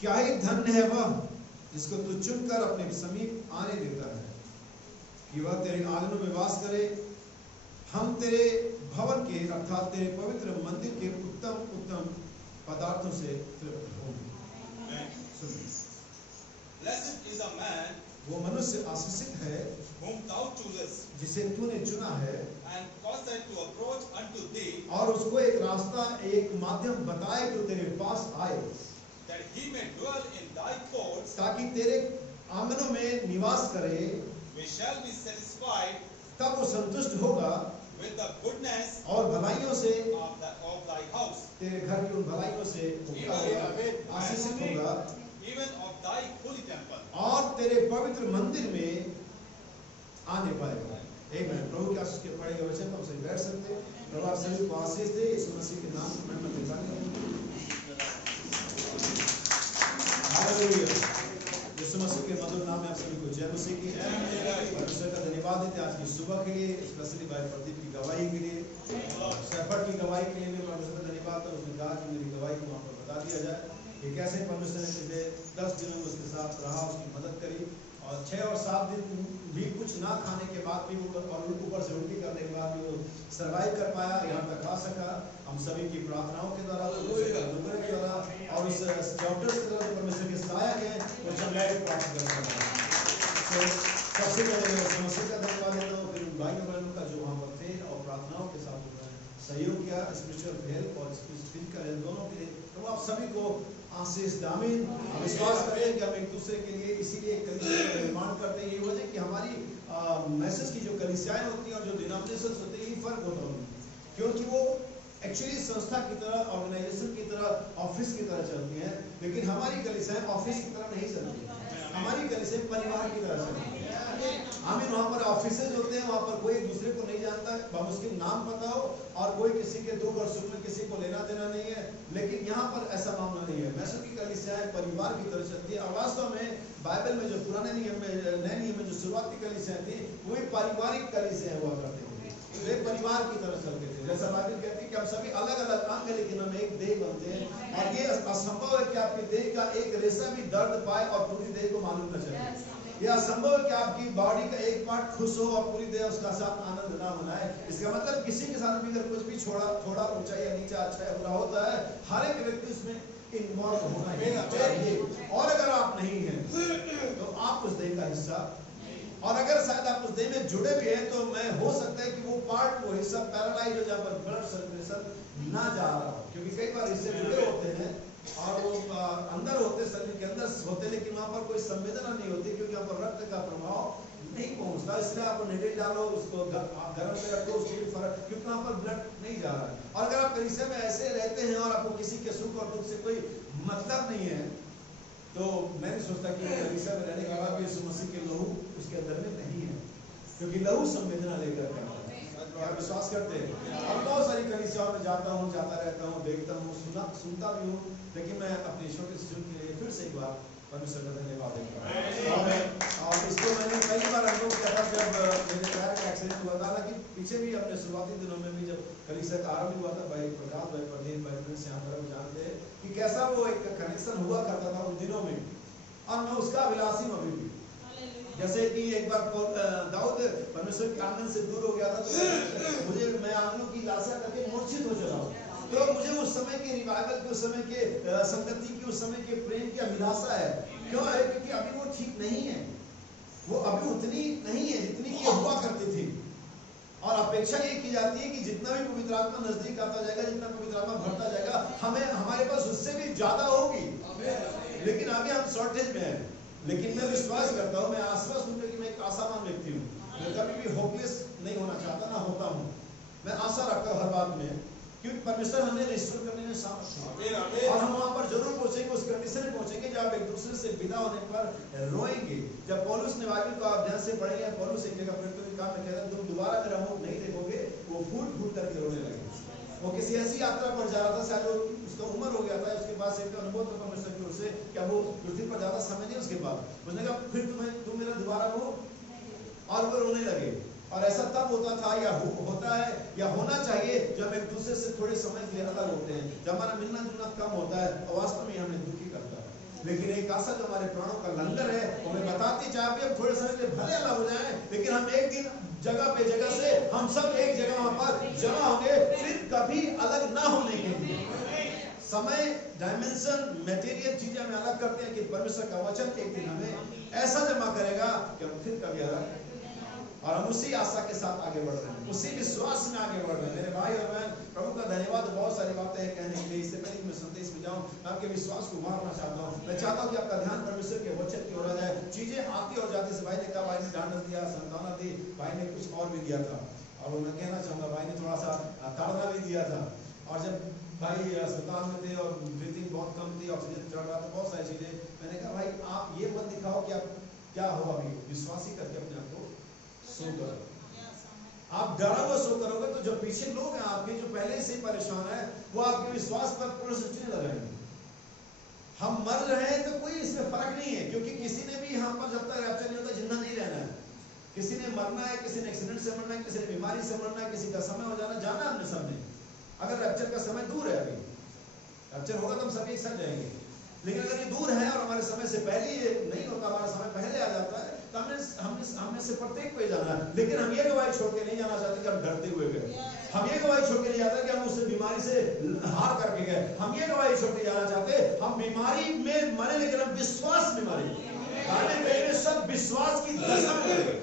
क्या ही धन्य है वह जिसको तू चुनकर अपने समीप आने देता है, कि वह तेरे आंगनों में वास करे। हम तेरे भवन के अर्थात तेरे पवित्र मंदिर के उत्तम उत्तम पदार्थों से तृप्त होंगे। Blessed is the man वो मनुष्य आशीषित है whom thou choosest, जिसे तूने चुना है, and causest to approach unto thee, और उसको एक रास्ता एक माध्यम बताए जो तेरे पास आए, that he may dwell in thy courts. ताकि तेरे आंगनों में निवास करे। We shall be satisfied तब वो संतुष्ट होगा with the goodness और भलाइयों से, of thy house, तेरे घर की उन भलाइयों से आशीषित होगा, even of thy holy temple. और तेरे पवित्र मंदिर में आने पाएगा। एक मिनट, प्रभु के आशीष के पढ़ेगा। वैसे तो हम सभी बैठ सकते हैं। प्रभु आप सभी को आशीष दे, यीशु मसीह के नाम में मैं देता हूं। हालेलुया। यीशु मसीह के मधुर नाम में आप सभी को जय मसीह की। परमेश्वर का धन्यवाद देते हैं आज की सुबह के लिए, स्पेशली भाई प्रदीप की गवाही के लिए, शेफर्ड की गवाही के लिए भी परमेश्वर का धन्यवाद। तो उसने कहा कि मेरी गवाही को वहाँ पर बता दिया जाए कि कैसे परमेश्वर ने पिछले 10 दिनों में उसके साथ रहा, उसकी मदद करी, और 6 और 7 दिन भी कुछ ना खाने के बाद भी वो, और ऊपर से उल्टी करने के बाद भी वो सर्वाइव कर पाया, यहाँ तक आ सका। हम सभी की प्रार्थनाओं के द्वारा, के द्वारा और उस डॉक्टर्स के द्वारा परमेश्वर के सहायक हैं, वो सब प्राप्त कर सका। तो सबसे पहले मैं समस्या का धन्यवाद देता हूँ, फिर उन भाइयों बहनों का जो वहाँ पर थे और प्रार्थनाओं के साथ सहयोग किया, स्पिरिचुअल हेल्प और फिजिकल हेल्प दोनों के लिए। तो आप सभी को आशीष दामिन। हम विश्वास करें कि हम एक दूसरे के लिए इसीलिए कलीसिया का निर्माण करते हैं। ये वजह कि हमारी मैसेज की जो कलीसियाएं होती हैं और जो डिनोमिनेशंस होते हैं, ये फर्क होता है, क्योंकि वो एक्चुअली संस्था की तरह, ऑर्गेनाइजेशन की तरह, ऑफिस की तरह चलती हैं, लेकिन हमारी कलीसियाएं ऑफिस की तरह नहीं चलती। हमारी कलीसियाएं परिवार की तरह चलती हैं। आमीन। वहाँ पर ऑफिसेज होते हैं, वहाँ पर कोई एक दूसरे को नहीं जानता है, बस उसके नाम पता हो और कोई किसी के दुख और सुख में किसी को लेना देना नहीं है, लेकिन यहाँ पर ऐसा मामला नहीं है। मैसेज की कलीसियाएं परिवार की तरह चलती है। और वास्तव में बाइबल में जो पुराने नियम में, नए नियम में जो शुरुआती कलीसियाएं थी, वही पारिवारिक कलीसियाएं हुआ करती थी, वे परिवार की तरह चलते थे। जैसा बाइबल कहती है कि हम सभी अलग अलग अंग, लेकिन हम एक देह बनते हैं, और ये असंभव है कि आपकी देह का एक रेशा भी दर्द पाए और पूरी देह को मालूम न चले। यह असंभव है कि आपकी बॉडी का एक पार्ट खुश हो और पूरी देह उसका साथ आनंद ना मनाए। इसका मतलब किसी के साथ भी अगर कुछ भी थोड़ा ऊंचा या नीचा, अच्छा या बुरा होता है, हर एक व्यक्ति उसमें इन्वॉल्व होना ही चाहिए। और अगर आप नहीं हैं तो आप उस देह का हिस्सा, और अगर शायद आप उस देह में जुड़े भी हैं तो मैं हो सकता है कि वो पार्ट, वो हिस्सा पैरालाइज हो, जहाँ पर ब्लड सर्कुलेशन ना जा रहा हो, क्योंकि कई बार इससे जुड़े होते हैं और वो अंदर होते, शरीर के अंदर होते, लेकिन वहाँ पर कोई संवेदना नहीं होती, क्योंकि यहाँ पर रक्त का प्रभाव नहीं पहुँचता। इसलिए आप नेटे डालो, उसको गर्म में रखो, उसको भी फर्क, क्योंकि वहाँ पर ब्लड नहीं जा रहा है। और अगर आप कलीसिया में ऐसे रहते हैं और आपको किसी के सुख और दुख से कोई मतलब नहीं है, तो मैं नहीं सोचता कि कलीसिया में रहने के बाद भी यीशु मसीह के लहू उसके अंदर में नहीं है, क्योंकि लहू संवेदना लेकर के आता है। आप विश्वास करते हैं? और बहुत सारी कलीसियाओं में जाता रहता हूँ, देखता हूँ, सुनता भी हूँ, लेकिन मैं अपने छोटे शिशु के लिए फिर से एक बार परमेश्वर का धन्यवाद देता हूँ। और इसको मैंने कई बार अनुभव किया था जब मेरे पैर का एक्सीडेंट हुआ था, कि पीछे भी अपने शुरुआती दिनों में भी जब कलीसिया का आरंभ हुआ था, भाई प्रकाश, भाई प्रदीप, भाई प्रिंस यहाँ पर जानते हैं कि कैसा वो एक कनेक्शन हुआ करता था उन दिनों में, और मैं उसका अभिलाषी हूँ अभी भी। जैसे कि एक बार दाऊद परमेश्वर के आंगन से दूर हो गया था, तो मैं आंगनों की लाशा करके मूर्छित हो चला हूँ। तो मुझे उस समय के रिवाइवल की, उस समय के संगति की, उस समय के प्रेम की अभिलाषा है। क्यों है? क्योंकि अभी वो ठीक नहीं है, वो अभी उतनी नहीं है जितनी कि हुआ करती थी। और अपेक्षा ये की जाती है कि जितना भी पवित्र आत्मा नजदीक आता जाएगा, जितना पवित्र आत्मा बढ़ता जाएगा, हमारे पास उससे भी ज्यादा होगी। लेकिन अभी हम शॉर्टेज में हैं। लेकिन मैं विश्वास करता हूँ, मैं आश्वस्त हूँ कि मैं एक आशावान व्यक्ति हूँ। मैं कभी भी होपलेस नहीं होना चाहता, ना होता हूँ। मैं आशा रखता हूँ हर बात में, क्योंकि परमेश्वर हमें रिस्टोर करने में सामर्थ्य है। और हम वहाँ पर जरूर पहुंचेंगे, उस कंडीशन में पहुंचेंगे जब एक दूसरे से विदा होने पर रोएंगे। जब पौलुस ने बाइबल को आप ध्यान से पढ़ेंगे, पौलुस एक जगह फिर तो काम में कहता है, तुम दोबारा मेरा मुख नहीं देखोगे। वो फूट फूट करके रोने लगे। वो किसी ऐसी यात्रा पर जा रहा था, शायद उसका उम्र हो गया था, उसके पास एक अनुभव था परमेश्वर की ओर से, क्या वो पृथ्वी पर ज्यादा समय नहीं उसके बाद। उसने कहा फिर तुम मेरा दोबारा हो, और वो रोने लगे। और ऐसा तब होता था, या होता है, या होना चाहिए, जब एक दूसरे से थोड़े समय के लिए अलग होते हैं, जब हमारा मिलना जुलना कम होता है और वास्तव में हमें दुखी करता है। लेकिन एक आशा जो हमारे प्राणों का लंगर है, वो हमें बताती, चाहे भी हम थोड़े समय के लिए भले अलग हो जाएं, लेकिन हम एक दिन जगह पे जगह से हम सब एक जगह वहां पर जमा होंगे, फिर कभी अलग ना होने के लिए। समय, डायमेंशन, मटेरियल चीजें हमें अलग करते हैं कि परमेश्वर का वचन एक दिन हमें ऐसा जमा करेगा कि हम फिर कभी अलग, और हम उसी आशा के साथ आगे बढ़ रहे हैं, उसी विश्वास में आगे बढ़ रहे हैं। मेरे भाई और बहन, प्रभु का धन्यवाद। बहुत सारी बातें हैं कहने के लिए, इससे पहले मैं संदेश में जाऊं, आपके विश्वास को मारना चाहता हूं। मैं चाहता हूं कि आपका ध्यान परमेश्वर के वचन की ओर आ जाए। चीजें आती और जाती से, भाई ने कहा, भाई ने डांट दिया, संताना दी, भाई ने कुछ और भी दिया था, और मैं कहना चाहूंगा भाई ने थोड़ा सा ताड़ना भी दिया था। और जब भाई अस्पताल में थे और ब्रीथिंग बहुत कम थी, ऑक्सीजन चढ़ रहा था, बहुत सारी चीजें, मैंने कहा भाई आप ये मत दिखाओ कि आप क्या हो, अभी विश्वासी करके अपने आप को सो करो। आप डरा हुआ सो करोगे तो जो पीछे लोग हैं आपके, जो पहले से परेशान है, वो आपके विश्वास पर प्रश्न चिन्ह लगाएंगे। हम मर रहे हैं तो कोई इसमें फर्क नहीं है, क्योंकि किसी ने भी यहाँ पर जब तक रैप्चर नहीं होता जिंदा नहीं रहना है। किसी ने मरना है, किसी ने एक्सीडेंट से मरना है, किसी ने बीमारी से मरना है, किसी का समय हो जाना, जाना हमने सबने। अगर रैप्चर का समय दूर है, अभी रैप्चर होगा तो हम सभी एक साथ जाएंगे, लेकिन अगर ये दूर है और हमारे समय से पहले ये नहीं होता, हमारा समय पहले आ जाता है, तो हमने से प्रत्येक को जाना है। लेकिन हम ये गवाही छोड़ के नहीं जाना चाहते कि हम डरते हुए गए। हम ये गवाही छोड़ के नहीं जाते कि हम उस बीमारी से हार करके गए। हम ये गवाही छोड़ के जाना चाहते, हम बीमारी में मरे लेकिन हम विश्वास में मरे। सब विश्वास की दशा में मरे।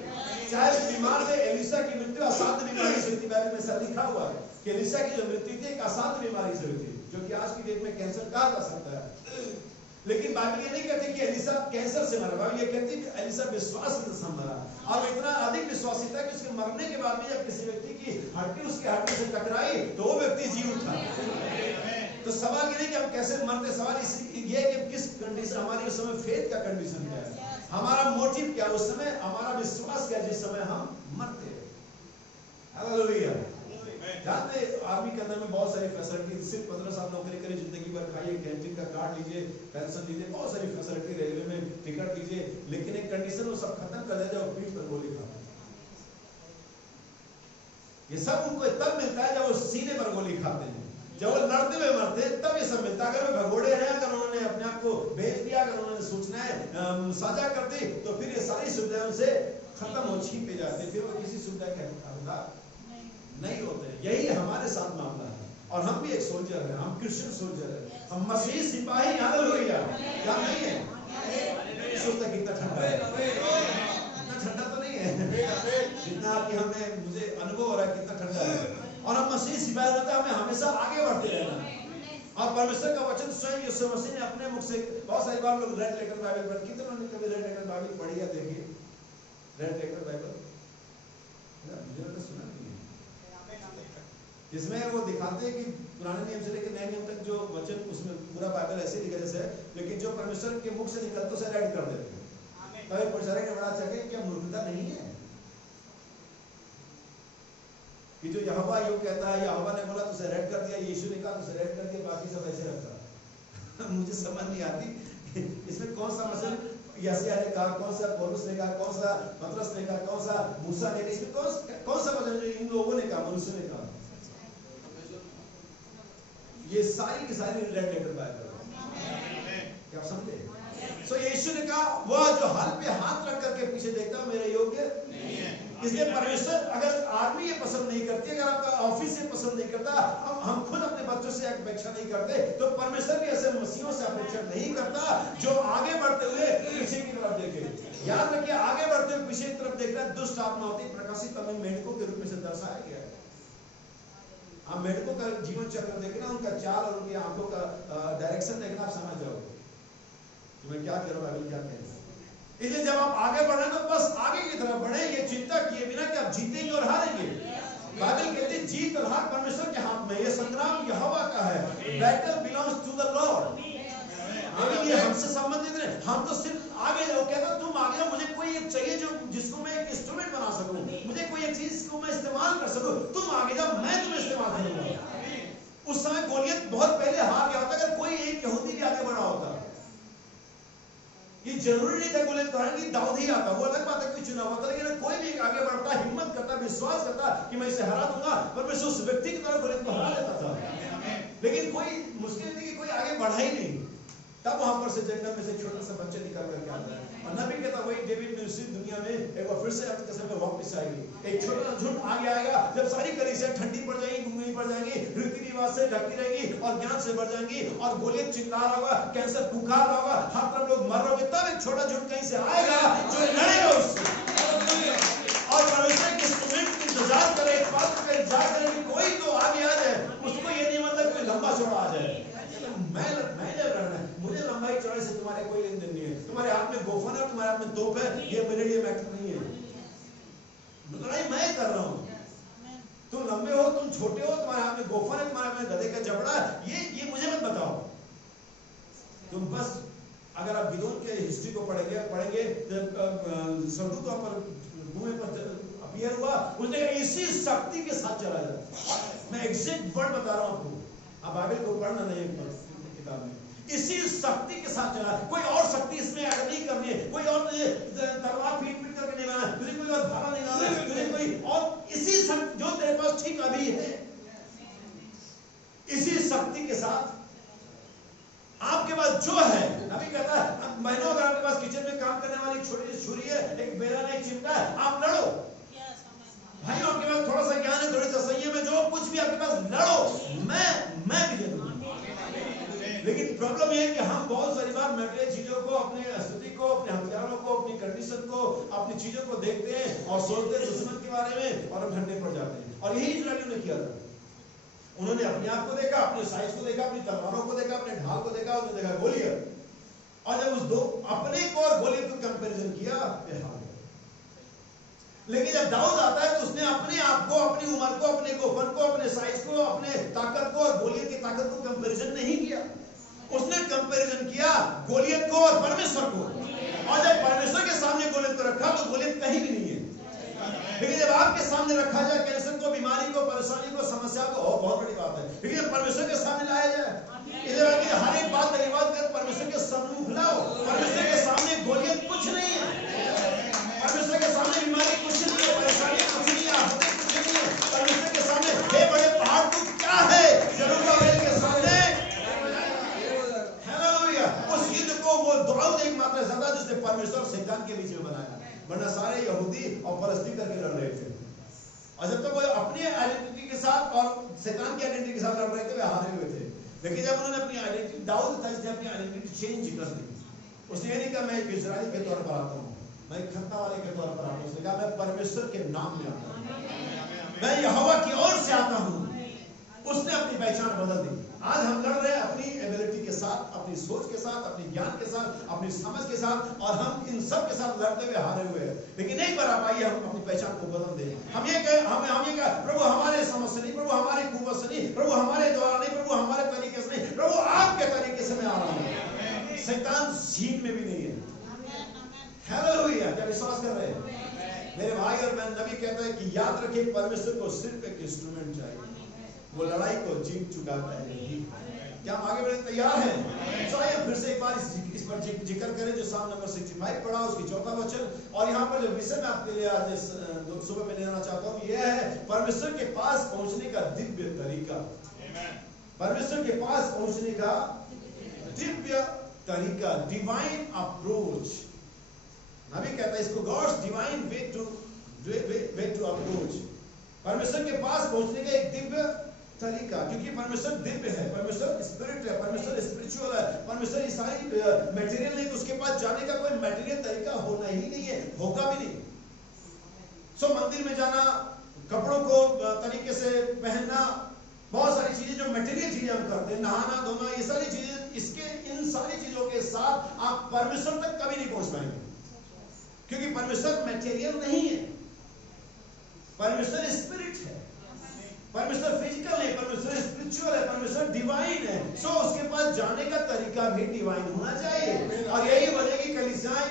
चाहे बीमार थे, एलिशा की मृत्यु असाध्य बीमारी से हुई थी। बाइबल में ऐसा लिखा हुआ है कि एलिशा की जो मृत्यु थी एक असाध्य बीमारी से हुई थी, जो कि आज की डेट में कैंसर कहा जा सकता है। लेकिन बाइबल ये नहीं कहती कि एलिशा कैंसर से मरा, बाइबल ये कहती है कि एलिशा विश्वास से मरा। और इतना अधिक विश्वासी था कि उसके मरने के बाद भी जब किसी व्यक्ति की हड्डी उसके हड्डी से टकराई तो वो व्यक्ति जी उठा। तो सवाल ये नहीं कि हम कैसे मरते, सवाल ये कि किस कंडीशन, हमारी उस समय फेथ का कंडीशन क्या है, हमारा मोटिव क्या, उस समय हमारा विश्वास क्या, जिस समय हम मरते हैं। हालेलुया। जानते आर्मी के अंदर में बहुत सारी फैसिलिटी, सिर्फ 15 साल नौकरी करिए, जिंदगी भर खाइए, कैंटीन का कार्ड लीजिए, पेंशन लीजिए, बहुत सारी फैसिलिटी, रेलवे में टिकट लीजिए, लेकिन एक कंडीशन वो सब खत्म कर दे जब पीठ पर गोली खाते। ये सब उनको तब मिलता है जब वो सीने पर गोली खाते हैं, जब वो लड़ते हुए मरते हैं, तब ये सब मिलता है। अगर वो भगोड़े हैं, अगर उन्होंने अपने आप को भेज दिया, अगर उन्होंने सूचनाएं साझा कर दी, तो फिर ये सारी सुविधाएं उनसे खत्म हो, छीपे जाते, फिर वो किसी सुविधा के हकदार नहीं होते। यही हमारे साथ मामला है। और हम भी एक सोल्जर हैं, हम क्रिश्चियन सोल्जर हैं, हम मसीह सिपाही। हालेलुया। क्या नहीं है? सोचता कितना ठंडा है, इतना ठंडा तो नहीं है जितना आपकी हमें मुझे अनुभव हो रहा है, कितना ठंडा है। और हम मसीह सिपाही होते हैं, हमें हमेशा आगे बढ़ते रहना है। और परमेश्वर का वचन स्वयं यीशु मसीह ने अपने मुख से, बहुत सारी बार लोग रेड लेटर बाइबल पढ़, कितनों ने कभी रेड लेटर बाइबल पढ़ी है? देखिए रेड लेटर बाइबल मुझे तो सुना नहीं है, जिसमें वो दिखाते हैं कि पुराने नियम से लेकर नए नियम तक जो वचन, उसमें पूरा बाइबल ऐसे लिखा जैसे है, लेकिन जो परमेश्वर के मुख से निकलता है उसे रेड कर देते हैं। तब एक प्रचारक ने बड़ा अच्छा किया, क्या मूर्खता नहीं है कि जो यहोवा यूं कहता है, यहोवा ने बोला तो उसे रेड कर दिया, यीशु ने कहा तो उसे रेड कर दिया, बाकी सब ऐसे रखता। मुझे समझ नहीं आती इसमें कौन सा मसल यशायाह ने कहा, कौन सा पौलुस ने कहा, कौन सा पतरस ने कहा, कौन सा मूसा ने कहा, इसमें कौन सा वचन जो इन लोगों ने कहा, मनुष्य ने कहा? ये सारी की सारी रेड लेटर बाइबल है। क्या आप समझे? सो यीशु ने कहा, वह जो हल पे हाथ रख करके पीछे देखता है मेरे योग्य नहीं है। इसलिए परमेश्वर, अगर आदमी ये पसंद नहीं करती, अगर आपका ऑफिस ये पसंद नहीं करता, हम खुद अपने बच्चों से अपेक्षा नहीं करते, तो परमेश्वर भी ऐसे मसीहों से अपेक्षा नहीं करता जो आगे बढ़ते हुए पीछे की तरफ देखे। याद रखिए, आगे बढ़ते हुए पीछे की तरफ देखना दुष्ट आत्मा होती, प्रकाशित में मेढकों के रूप में से दर्शाया गया है। आप मेढकों का जीवन चक्र देखना, उनका चाल और उनकी आंखों का डायरेक्शन देखना, आप समझ जाओगे कि मैं क्या कह रहा हूं, बाइबल क्या कह रहा है। इसलिए जब आप आगे बढ़े तो बस आगे की तरफ बढ़े, ये चिंता किए बिना कि आप जीतेंगे और हारेंगे। बाइबल कहती है जीत और हार परमेश्वर के हाथ में, ये संग्राम यहोवा का है। Battle belongs to the Lord. ये हमसे संबंधित नहीं, हम तो सिर्फ आगे जाओ। कहता तुम आगे जाओ, मुझे कोई एक चाहिए जो जिसको मैं एक इंस्ट्रूमेंट बना सकूं, मुझे कोई एक चीज को मैं इस्तेमाल कर सकूं। तुम आगे जाओ, मैं तुम्हें इस्तेमाल करूंगा। उस समय गोलियत बहुत पहले हार गया होता, अगर कोई एक यहूदी भी आगे बढ़ा होता। ये जरूरी नहीं था गोलियत का कि दाऊद ही आता, वो अलग बात है कि चुना हुआ था, लेकिन कोई भी आगे बढ़ता, हिम्मत करता, विश्वास करता कि मैं इसे हरा दूंगा, परमेश्वर उस व्यक्ति की तरह गोलियत को हरा देता था। लेकिन कोई मुश्किल थी कि कोई आगे बढ़ा ही नहीं। तब वहां पर से जंगल में से छोटा सा बच्चा निकल करके आता है और नबी कहता वही डेविड में उसी दुनिया में एक बार फिर से आपकी कसम में वापस आएगी। एक छोटा झुंड आगे आएगा जब सारी कलीसिया ठंडी पड़ जाएगी, घूमनी पड़ जाएगी, रीति रिवाज से ढकी रहेगी और ज्ञान से बढ़ जाएंगी और गोलियत चिल्ला रहा होगा, कैंसर पुकार रहा होगा, हर तरफ लोग मर रहे होंगे, तब एक छोटा झुंड कहीं से आएगा जो लड़ेगा उससे और परमेश्वर के इंस्ट्रूमेंट का इंतजार करे, एक बात का इंतजार करे कि कोई तो आगे आ जाए। उसको ये नहीं मतलब कोई लंबा चौड़ा आ जाए, मैंने लड़ना है, मुझे लंबाई चौड़ाई से तुम्हारे कोई लेन देन नहीं है। तुम्हारे हाथ में गोफन है, तुम्हारे हाथ में तोप है, ये मेरे लिए मैटर नहीं है। लड़ाई मैं कर रहा हूँ, तुम लंबे हो, तुम छोटे हो, तुम्हारे हाथ में गोफन है, तुम्हारे हाथ में गधे का जबड़ा है, ये मुझे मत बताओ। तुम बस अगर आप गिदोन के हिस्ट्री को पढ़ेंगे सरदू तो पर कुएं पर अपीयर हुआ, उसने इसी शक्ति के साथ चला जाता। मैं एग्जैक्ट वर्ड बता रहा हूँ आपको, आप बाइबल को पढ़ना नहीं है किताब में, इसी शक्ति के साथ चला। कोई और शक्ति इसमें ऐड नहीं करनी है, कोई और तलवार पीट करके नहीं बनाना, तुझे कोई और धारा नहीं लाना है, तुझे कोई और इसी शक्ति जो तेरे पास ठीक अभी है, इसी शक्ति के साथ आपके पास जो है। नबी कहता है महीनों अगर आपके पास किचन में काम करने वाली छोटी सी छुरी है, एक बेलन है, एक चिमटा है, आप लड़ो। भाई आपके पास थोड़ा सा ज्ञान है, थोड़ी सा संयम है, जो कुछ भी आपके पास लड़ो, मैं विजय दूंगा। लेकिन प्रॉब्लम ये है कि हम बहुत सारी बार मटेरियल चीजों को, अपनी स्थिति को, अपने हथियारों को, अपनी कंडीशन को, अपनी चीजों को देखते हैं और सोचते हैं दुश्मन के बारे में और हम ठंडे पड़ जाते हैं। और यही इजराइलियों ने किया था। उन्होंने अपने आप को देखा, अपने साइज को देखा, अपनी तलवारों को देखा, अपने ढाल को देखा, उन्होंने देखा गोलियत, और जब उस दो अपने को और गोलियत को कंपैरिजन किया, वे हार गए। लेकिन जब दाऊद आता है तो उसने अपने आप को, अपनी उम्र को, अपने गोफन को, अपने साइज को, अपने ताकत को और गोलियत की ताकत को कंपैरिजन नहीं किया। उसने कंपैरिजन किया गोलियत को और परमेश्वर को, और जब परमेश्वर के सामने गोलियत को रखा तो गोलियत कहीं भी नहीं है। लेकिन जब आपके सामने रखा जाए कैंसर को, बीमारी को, परेशानी को, समस्या को, बहुत बड़ी बात है। लेकिन जब परमेश्वर के सामने लाया जाए, इधर आके हर एक बात धन्यवाद कर परमेश्वर के सम्मुख लाओ। परमेश्वर के सामने गोलियत कुछ नहीं है, परमेश्वर के सामने बीमारी कुछ नहीं है, परेशानी कुछ नहीं है, आफतें कुछ नहीं है। परमेश्वर के सामने हे बड़े पहाड़ तू क्या है, यरूशलेम के सामने हालेलुया। उस युद्ध को वो दाऊद एकमात्र सदा जिसने परमेश्वर और शैतान के बीच में बनाया, वरना सारे यहूदी और फलस्तीन करके लड़ रहे थे। और जब तक वो अपनी आइडेंटिटी के साथ और शैतान की आइडेंटिटी के साथ लड़ रहे थे, वे हारे हुए थे। लेकिन जब उन्होंने अपनी आइडेंटिटी, दाऊद था जिसने अपनी आइडेंटिटी चेंज कर दी, उसने ये नहीं कहा मैं एक इस्राएली के तौर पर आता हूँ, मैं एक खतना वाले के तौर पर आता हूँ। उसने कहा मैं परमेश्वर के नाम में आता हूँ, मैं यहोवा की ओर से आता हूँ। उसने अपनी पहचान बदल दी। आज हम लड़ रहे हैं अपनी एबिलिटी के साथ, अपनी सोच के साथ, अपनी ज्ञान के साथ, अपनी समझ के साथ, और हम इन सब के साथ लड़ते हुए हारे हुए हैं। लेकिन एक बार आप आइए हम अपनी पहचान को बदल दें। हम ये कहें प्रभु हमारे समझ से नहीं, प्रभु हमारी कुवत से नहीं, प्रभु हमारे द्वारा नहीं, प्रभु हमारे तरीके से नहीं, प्रभु आपके तरीके से मैं आ रहा हूँ। शैतान सीन में भी नहीं है। हालेलुया। क्या विश्वास कर रहे हैं मेरे भाई और बहन? नबी कहता है कि याद रखिए परमेश्वर को सिर्फ एक इंस्ट्रूमेंट चाहिए, वो लड़ाई को जीत चुका है। क्या हम आगे बढ़ने तैयार हैं? तो आइए फिर से एक बार इस पर जिक्र करें जो साम नंबर 65 पढ़ा, उसकी चौथा वचन। और यहाँ पर जो विषय मैं आपके लिए आज सुबह में लेना चाहता हूँ, यह है परमेश्वर के पास पहुंचने का दिव्य तरीका। परमेश्वर के पास पहुंचने का दिव्य तरीका, डिवाइन अप्रोच। नबी कहता है इसको God's divine way to approach. परमेश्वर के पास पहुंचने का एक दिव्य तरीका, क्योंकि परमेश्वर दिव्य है, परमेश्वर स्पिरिट है, परमेश्वर स्पिरिचुअल है, परमेश्वर ये सारी मटेरियल नहीं, तो उसके पास जाने का कोई मटेरियल तरीका होना ही नहीं है, होगा भी नहीं। सो मंदिर में जाना, कपड़ों को तरीके से पहनना, बहुत सारी चीजें जो मटेरियल चीजें हम करते हैं, नहाना धोना, ये सारी चीजें, इन सारी चीजों के साथ आप परमेश्वर तक कभी नहीं पहुंच पाएंगे, क्योंकि परमेश्वर मटेरियल नहीं है, परमेश्वर स्पिरिट है, परमेश्वर फिजिकल है, परमेश्वर स्पिरिचुअल है, परमेश्वर डिवाइन है। सो उसके पास जाने का तरीका भी डिवाइन होना चाहिए। और यही वजह की कलीसियाएं,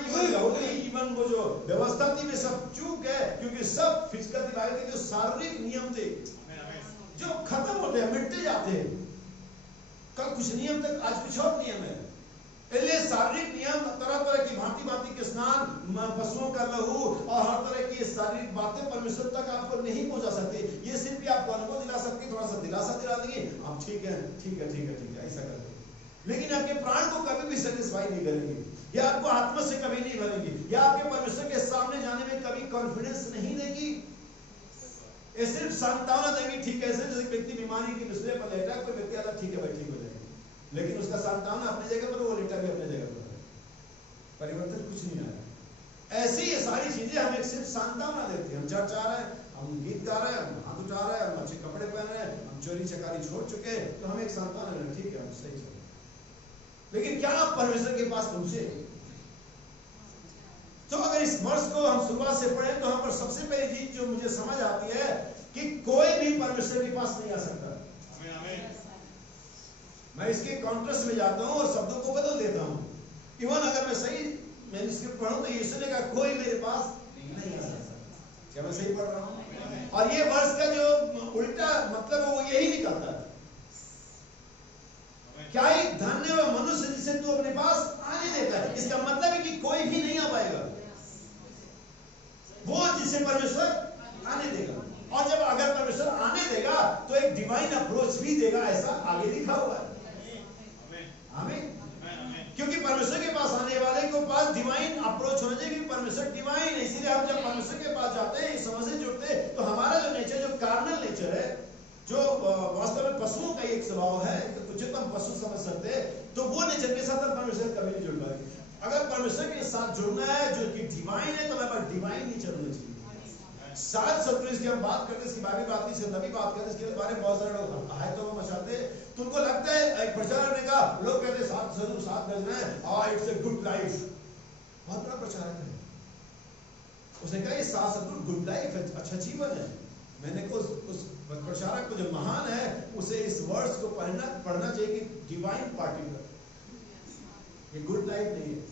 इवन वो जो व्यवस्था थी वे सब चूक है, क्योंकि सब फिजिकल डिवाइन थे, जो शारीरिक नियम थे जो खत्म होते हैं, मिटते जाते हैं। कल कुछ नियम तक, आज कुछ और नियम है। इसलिए शारीरिक नियम, तरह तरह की भांति के स्नान, पशुओं का लहू और हर तरह की शारीरिक बातें परमेश्वर तक आपको नहीं पहुंचा सकते। ये सिर्फ भी आपको अनुभव दिला सकती, थोड़ा सा दिलासा दिला देंगे, आप ठीक है ऐसा करते। लेकिन आपके प्राण को कभी भी सेटिस्फाई नहीं करेंगी, या आपको आत्मा से कभी नहीं भरेंगी, या आपके परमेश्वर के सामने जाने में कभी कॉन्फिडेंस नहीं देगी। ये सिर्फ सांत्वना देंगी, ठीक है, जैसे व्यक्ति बीमारी की बिस्तर पर लेटा है, कोई व्यक्ति आता ठीक है भाई ठीक हो जाएगा, लेकिन उसका सांत्वना अपनी जगह पर, वो लेटा भी अपनी जगह पर, परिवर्तन कुछ नहीं आया। ऐसी ये सारी चीजें हमें सिर्फ सांत्वना देती है। हम चर्च आ रहे हैं, हम गीत गा रहे हैं, हम हाथ उठा रहे हैं, हम अच्छे कपड़े पहन रहे हैं, हम चोरी चकारी छोड़ चुके हैं, तो हम एक सांत्वना दे रहे हैं, ठीक है हम सही चल। लेकिन क्या आप परमेश्वर के पास पहुंचे? तो अगर इस वर्ष को हम शुरुआत से पढ़ें तो हम पर सबसे पहली चीज जो मुझे समझ आती है कि कोई भी परमेश्वर के पास नहीं आ सकता। मैं इसके कॉन्ट्रास्ट में जाता हूं और शब्दों को बदल देता हूं। इवन अगर मैं सही मैन्युस्क्रिप्ट पढ़ूं तो यीशु ने कहा कोई मेरे पास नहीं आ सकता। क्या मैं सही पढ़ रहा हूं? और ये वर्ष का जो उल्टा मतलब है वो यही निकलता है, क्या ही धन्य व मनुष्य जिसे तू अपने पास आने देता है। इसका मतलब है कि कोई भी नहीं आ पाएगा, वो जिसे परमेश्वर आने देगा। और जब अगर परमेश्वर आने देगा तो एक डिवाइन अप्रोच भी देगा, ऐसा आगे लिखा हुआ है। आमीन। क्योंकि परमेश्वर के पास आने वाले के पास डिवाइन अप्रोच होना चाहिए, क्योंकि परमेश्वर डिवाइन है। इसीलिए हम जब परमेश्वर के पास जाते हैं, इस समझ से जुड़ते हैं, तो हमारा जो नेचर, जो कार्नल नेचर है, जो वास्तव में पशुओं का एक स्वभाव है, जितना हम पशु समझ सकते हैं, तो वो नेचर के साथ हम परमेश्वर कभी नहीं जुड़ पाएंगे। अगर परमेश्वर के साथ जुड़ना है जो कि डिवाइन है, तो हमारे पास डिवाइन नेचर होना चाहिए। सात शत्रु की हम बात करते, इसकी बाकी बात नहीं, तभी बात करते, इसके बारे में बहुत सारे लोग है तो वो मचाते। तो उनको लगता है, एक प्रचारक ने कहा, लोग कहते हैं 7 शत्रु 7 बज रहे हैं, इट्स ए गुड लाइफ। बहुत बड़ा प्रचारक है, उसने कहा ये 7 शत्रु गुड लाइफ है, अच्छा जीवन है। मैंने को उस प्रचारक को जो महान है उसे इस वर्ड्स को पढ़ना चाहिए कि डिवाइन पार्टिकल, ये गुड लाइफ नहीं है।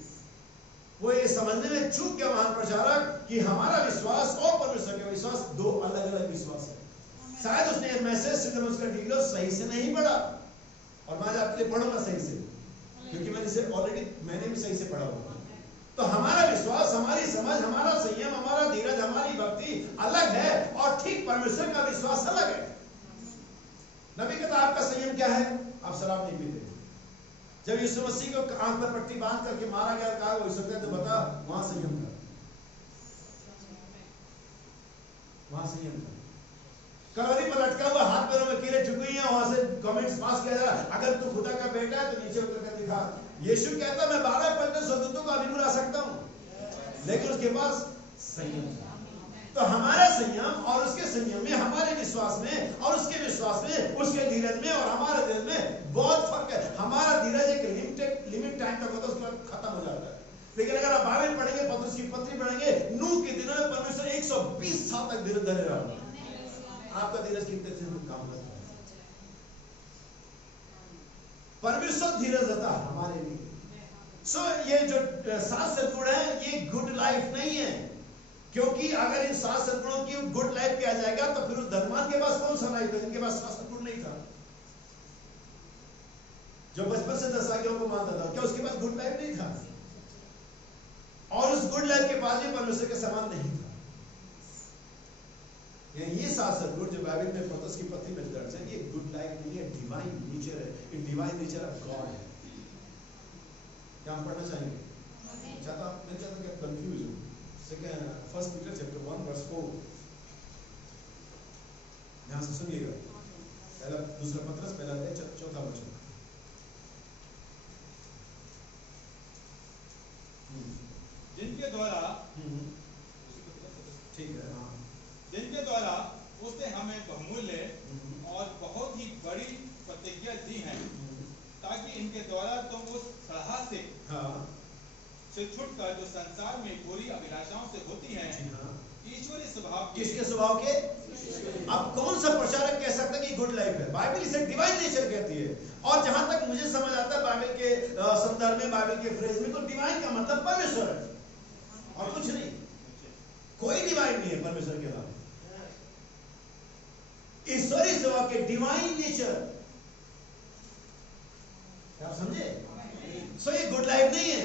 वो ये समझने में चूक गया महान प्रचारक कि हमारा विश्वास और परमेश्वर का विश्वास दो अलग अलग विश्वास है। शायद उसने ये मैसेज से उसका डिग्री सही से नहीं पढ़ा, और मैं आज आपके लिए पढ़ूंगा सही से, क्योंकि मैंने इसे ऑलरेडी मैंने भी सही से पढ़ा हुआ। तो हमारा विश्वास, हमारी समझ, हमारा संयम, हमारा धीरज, हमारी भक्ति अलग है, और ठीक परमेश्वर का विश्वास अलग है। नबी कहता आपका संयम क्या है? आप शराब नहीं पीते। जब यीशु मसीह को आंख पर पट्टी बांध करके मारा गया, कहा वो यीशु कहते बता वहां संयम था, वहां संयम था। कलवरी पर लटका हुआ, हाथ पैरों में कीड़े चुकी हैं, वहां से कमेंट्स पास किया जा रहा है, अगर तू खुदा का बेटा है तो नीचे उतर कर दिखा। यीशु कहता मैं 12 पलटे स्वर्गदूतों को अभी बुला सकता हूं, लेकिन उसके पास संयम था। तो हमारा संयम और उसके संयम में, हमारे विश्वास में और उसके विश्वास में, उसके धीरज में और हमारे धीरज में बहुत फर्क है। हमारा धीरज एक लिमिट टाइम तक होता है, उसके बाद खत्म हो जाता है। लेकिन अगर आप बाइबल पढ़ेंगे, पतरस की पत्री पढ़ेंगे, नूह के दिनों में परमेश्वर 120 साल तक धीरज धरे रहा। आपका धीरज कितने दिन में काम करता है? परमेश्वर धीरज रहता है हमारे लिए। ये जो 7 सद्गुण है, ये गुड लाइफ नहीं है, क्योंकि अगर इन 7 सद्गुणों की गुड लाइफ किया जाएगा तो फिर उस धनवान के पास कौन सा लाइफ है जिनके पास 7 सद्गुण नहीं था? जो बचपन से 10 आज्ञाओं को मानता था, क्या उसके पास गुड लाइफ नहीं था? और उस गुड लाइफ के पास भी परमेश्वर के समान नहीं था। ये 7 सद्गुण जो बाइबल में पतरस की पत्री में दर्ज है, ये गुड लाइफ नहीं है, डिवाइन नेचर है। In divine nature of God है। क्या हम पढ़ना चाहेंगे? मैं चाहता कि आप कंफ्यूज हो। फर्स्ट पीटर चैप्टर 1 वर्स 4, ध्यान से सुनिएगा। पहला दूसरा पत्रस पहला है 4था वचन। जिनके द्वारा ठीक है, हाँ, जिनके द्वारा उसने हमें बहुमूल्य और बहुत ही बड़ी प्रतिज्ञा दी है, ताकि इनके द्वारा तुम उस सलाह से से छुटकर जो संसार में बुरी अभिलाषाओं से होती है, ईश्वरीय स्वभाव के। किसके स्वभाव के? अब कौन सा प्रचारक कह सकता है कि गुड लाइफ है? बाइबल इसे डिवाइन नेचर कहती है। और जहां तक मुझे समझ आता है बाइबल के संदर्भ में, बाइबल के फ्रेज में, तो डिवाइन का मतलब परमेश्वर है और कुछ नहीं। कोई डिवाइन नहीं है परमेश्वर के अलावा। ईश्वरीय स्वभाव के डिवाइन नेचर, आप समझे? सो ये गुड लाइफ नहीं है।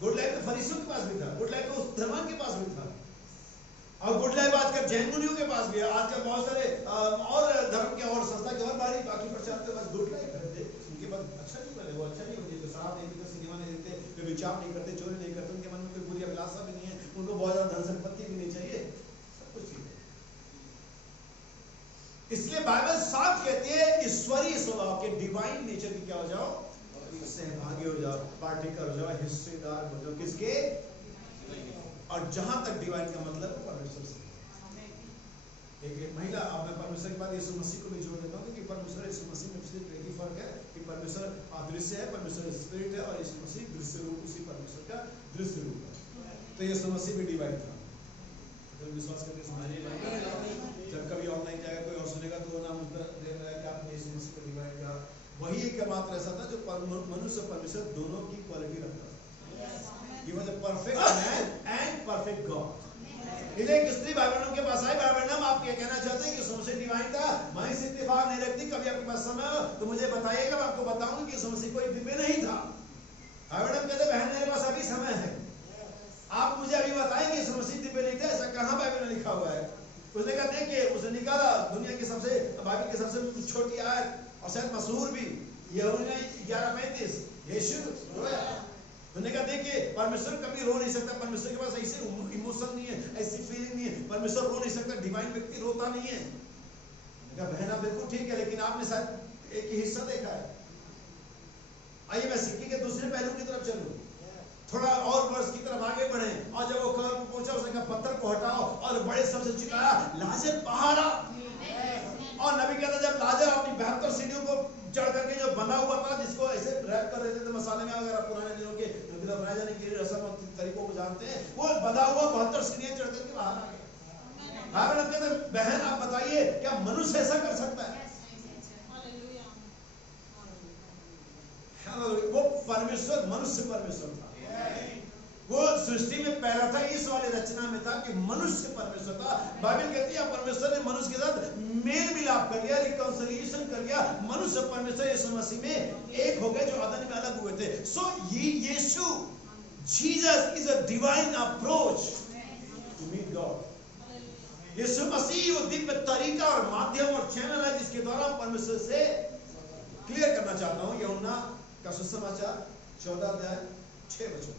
गुड लाइफ तो फरीसियों के पास भी था, गुड लाइफ तो उस धर्मान के पास भी था, और गुड लाइफ आजकल जैन मुनियों के पास भी है। आजकल बहुत सारे और धर्म के और संस्था के और बाकी प्रचार के पास गुड लाइफ है। बात अच्छा नहीं करे, वो अच्छा नहीं होती, तो शराब नहीं पीते, सिनेमा नहीं देखते, कोई विचार नहीं करते, चोरी नहीं करते, उनके मन में कोई बुरी अभिलाषा भी नहीं है, उनको बहुत ज्यादा धन संपत्ति भी नहीं चाहिए, सब कुछ ठीक है। इसलिए बाइबल साफ कहती है ईश्वरीय स्वभाव के डिवाइन नेचर की क्या हो जाओ, सहभागी हो जाओ, पार्टिकर हो जाओ, हिस्सेदार हो जाओ, किसके? और जहां तक डिवाइन का मतलब है परमेश्वर से। एक महिला, अब मैं परमेश्वर के बाद यीशु मसीह को भी जोड़ देता हूँ कि परमेश्वर यीशु मसीह में सिर्फ एक ही फर्क है कि परमेश्वर अदृश्य है, परमेश्वर स्पिरिट है, और यीशु मसीह दृश्य रूप, उसी परमेश्वर का दृश्य रूप है। तो यीशु मसीह भी डिवाइन था, तो विश्वास करके समझिए। जब कभी ऑनलाइन जाएगा कोई और सुनेगा तो वो नाम दे रहा है कि आपने यीशु मसीह को डिवाइन कहा। वही एक मात्र ऐसा था जो मनुष्य परमेश्वर दोनों की क्वालिटी रखता था। He was a perfect man and perfect God. इसलिए एक स्त्री भाई बहनों के पास आई, भाई बहन आप क्या कहना चाहते हैं कि यीशु मसीह डिवाइन था? मैं इस इत्तेफाक नहीं रखती, कभी आपके पास समय हो तो मुझे बताइएगा, मैं आपको बताऊंगी कि यीशु मसीह कोई दिव्य नहीं था। भाई बहन कहते बहन मेरे पास अभी समय है, आप मुझे अभी बताएंगे यीशु मसीह दिव्य नहीं थे, ऐसा कहाँ बाइबल में लिखा हुआ है? उसने कहा देखिए, उसने निकाला दुनिया की सबसे, बाइबल की सबसे छोटी आयत और शायद मशहूर भी, यूहन्ना 11:35, यीशु रोया। उन्होंने कहा देखिए परमेश्वर कभी रो नहीं सकता, परमेश्वर के पास ऐसे इमोशन नहीं है, ऐसी फीलिंग नहीं है, परमेश्वर रो नहीं सकता, डिवाइन व्यक्ति रोता नहीं है। कहा बहन आप बिल्कुल ठीक है, लेकिन आपने शायद एक ही हिस्सा देखा है। आइए मैं सिक्के के दूसरे पहलू की तरफ चलूं, थोड़ा और वर्ष की तरफ आगे बढ़े, और जब वो कब्र पर पहुंचा उसने कहा पत्थर को हटाओ, और बड़े शब्द से चिल्लाया लाजर बाहर आ। और नबी कहता जब लाजर अपनी 72 सीढ़ियों को चढ़ करके जो बना हुआ था, जिसको ऐसे रैप कर देते थे मसाले में, अगर आप पुराने दिनों के बनाए जाने की रस्म और तरीकों को जानते हैं, वो बंधा हुआ 72 सीढ़ियां चढ़ करके बाहर आ गया। भाई कहते बहन आप बताइए क्या मनुष्य ऐसा कर सकता है? वो परमेश्वर, मनुष्य परमेश्वर था। वो सृष्टि में पहला था, इस वाले रचना में था कि मनुष्य परमेश्वर था। बाइबल कहती है परमेश्वर ने मनुष्य के साथ मेल मिलाप कर लिया, रिकंसिलिएशन कर लिया। मनुष्य परमेश्वर यीशु मसीह में एक हो गए जो अदन में अलग हुए थे। सो ये यीशु, Jesus is a divine approach to meet God. यीशु मसीह वो दिव्य तरीका और माध्यम और चैनल है जिसके द्वारा परमेश्वर से क्लियर करना चाहता हूं। यूहन्ना का सुसमाचार 14:6।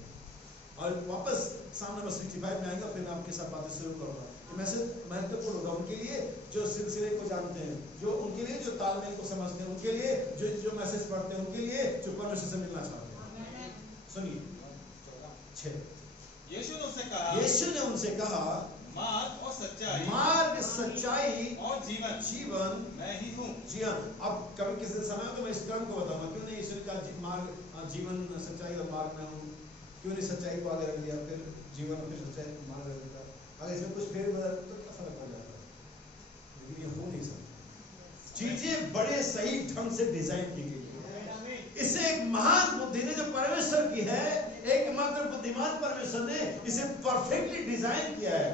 और वापस सामने नंबर 65 में आएगा, फिर मैं आपके साथ बातें शुरू करूंगा। ये मैसेज महत्वपूर्ण होगा उनके लिए जो सिलसिले को जानते हैं, जो उनके लिए जो तालमेल को समझते हैं, उनके लिए जो मैसेज पढ़ते हैं, उनके लिए जो परमेश्वर से मिलना चाहते हैं। सुनिए 6। यीशु ने उनसे कहा मार्ग और सच्चाई, मार्ग सच्चाई और जीवन मैं ही हूँ। जी हाँ, अब कभी किसी समय तो मैं इस क्रम को बताऊंगा, क्यों नहीं यीशु का मार्ग, जीवन, सच्चाई और मार्ग में हूँ, क्यों नहीं सच्चाई को आगे रख दिया, फिर जीवन और फिर सच्चाई को मार्ग रख दिया। अगर इसमें कुछ फेर बदल तो क्या फर्क पड़ जाता है? लेकिन ये हो नहीं सकता। चीजें बड़े सही ढंग से डिजाइन की गई है। इसे एक महान बुद्धि ने जो परमेश्वर की है, एकमात्र बुद्धिमान परमेश्वर ने इसे परफेक्टली डिजाइन किया है।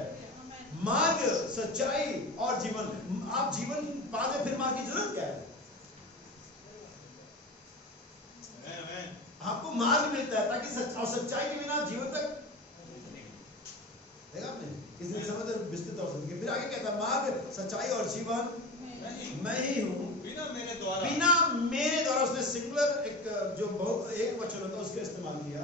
मार्ग, सच्चाई और जीवन। आप जीवन पाने फिर मार्ग की जरूरत क्या है? आपको मार्ग मिलता है ताकि और सच्चाई के बिना जीवन तक देखा आपने इसलिए समझ विस्तृत और समझ। फिर आगे कहता है मार्ग, सच्चाई और जीवन मैं ही हूँ, बिना मेरे द्वारा। बिना मेरे द्वारा, उसने सिंगुलर एक जो बहुत एक वचन होता है उसका इस्तेमाल किया।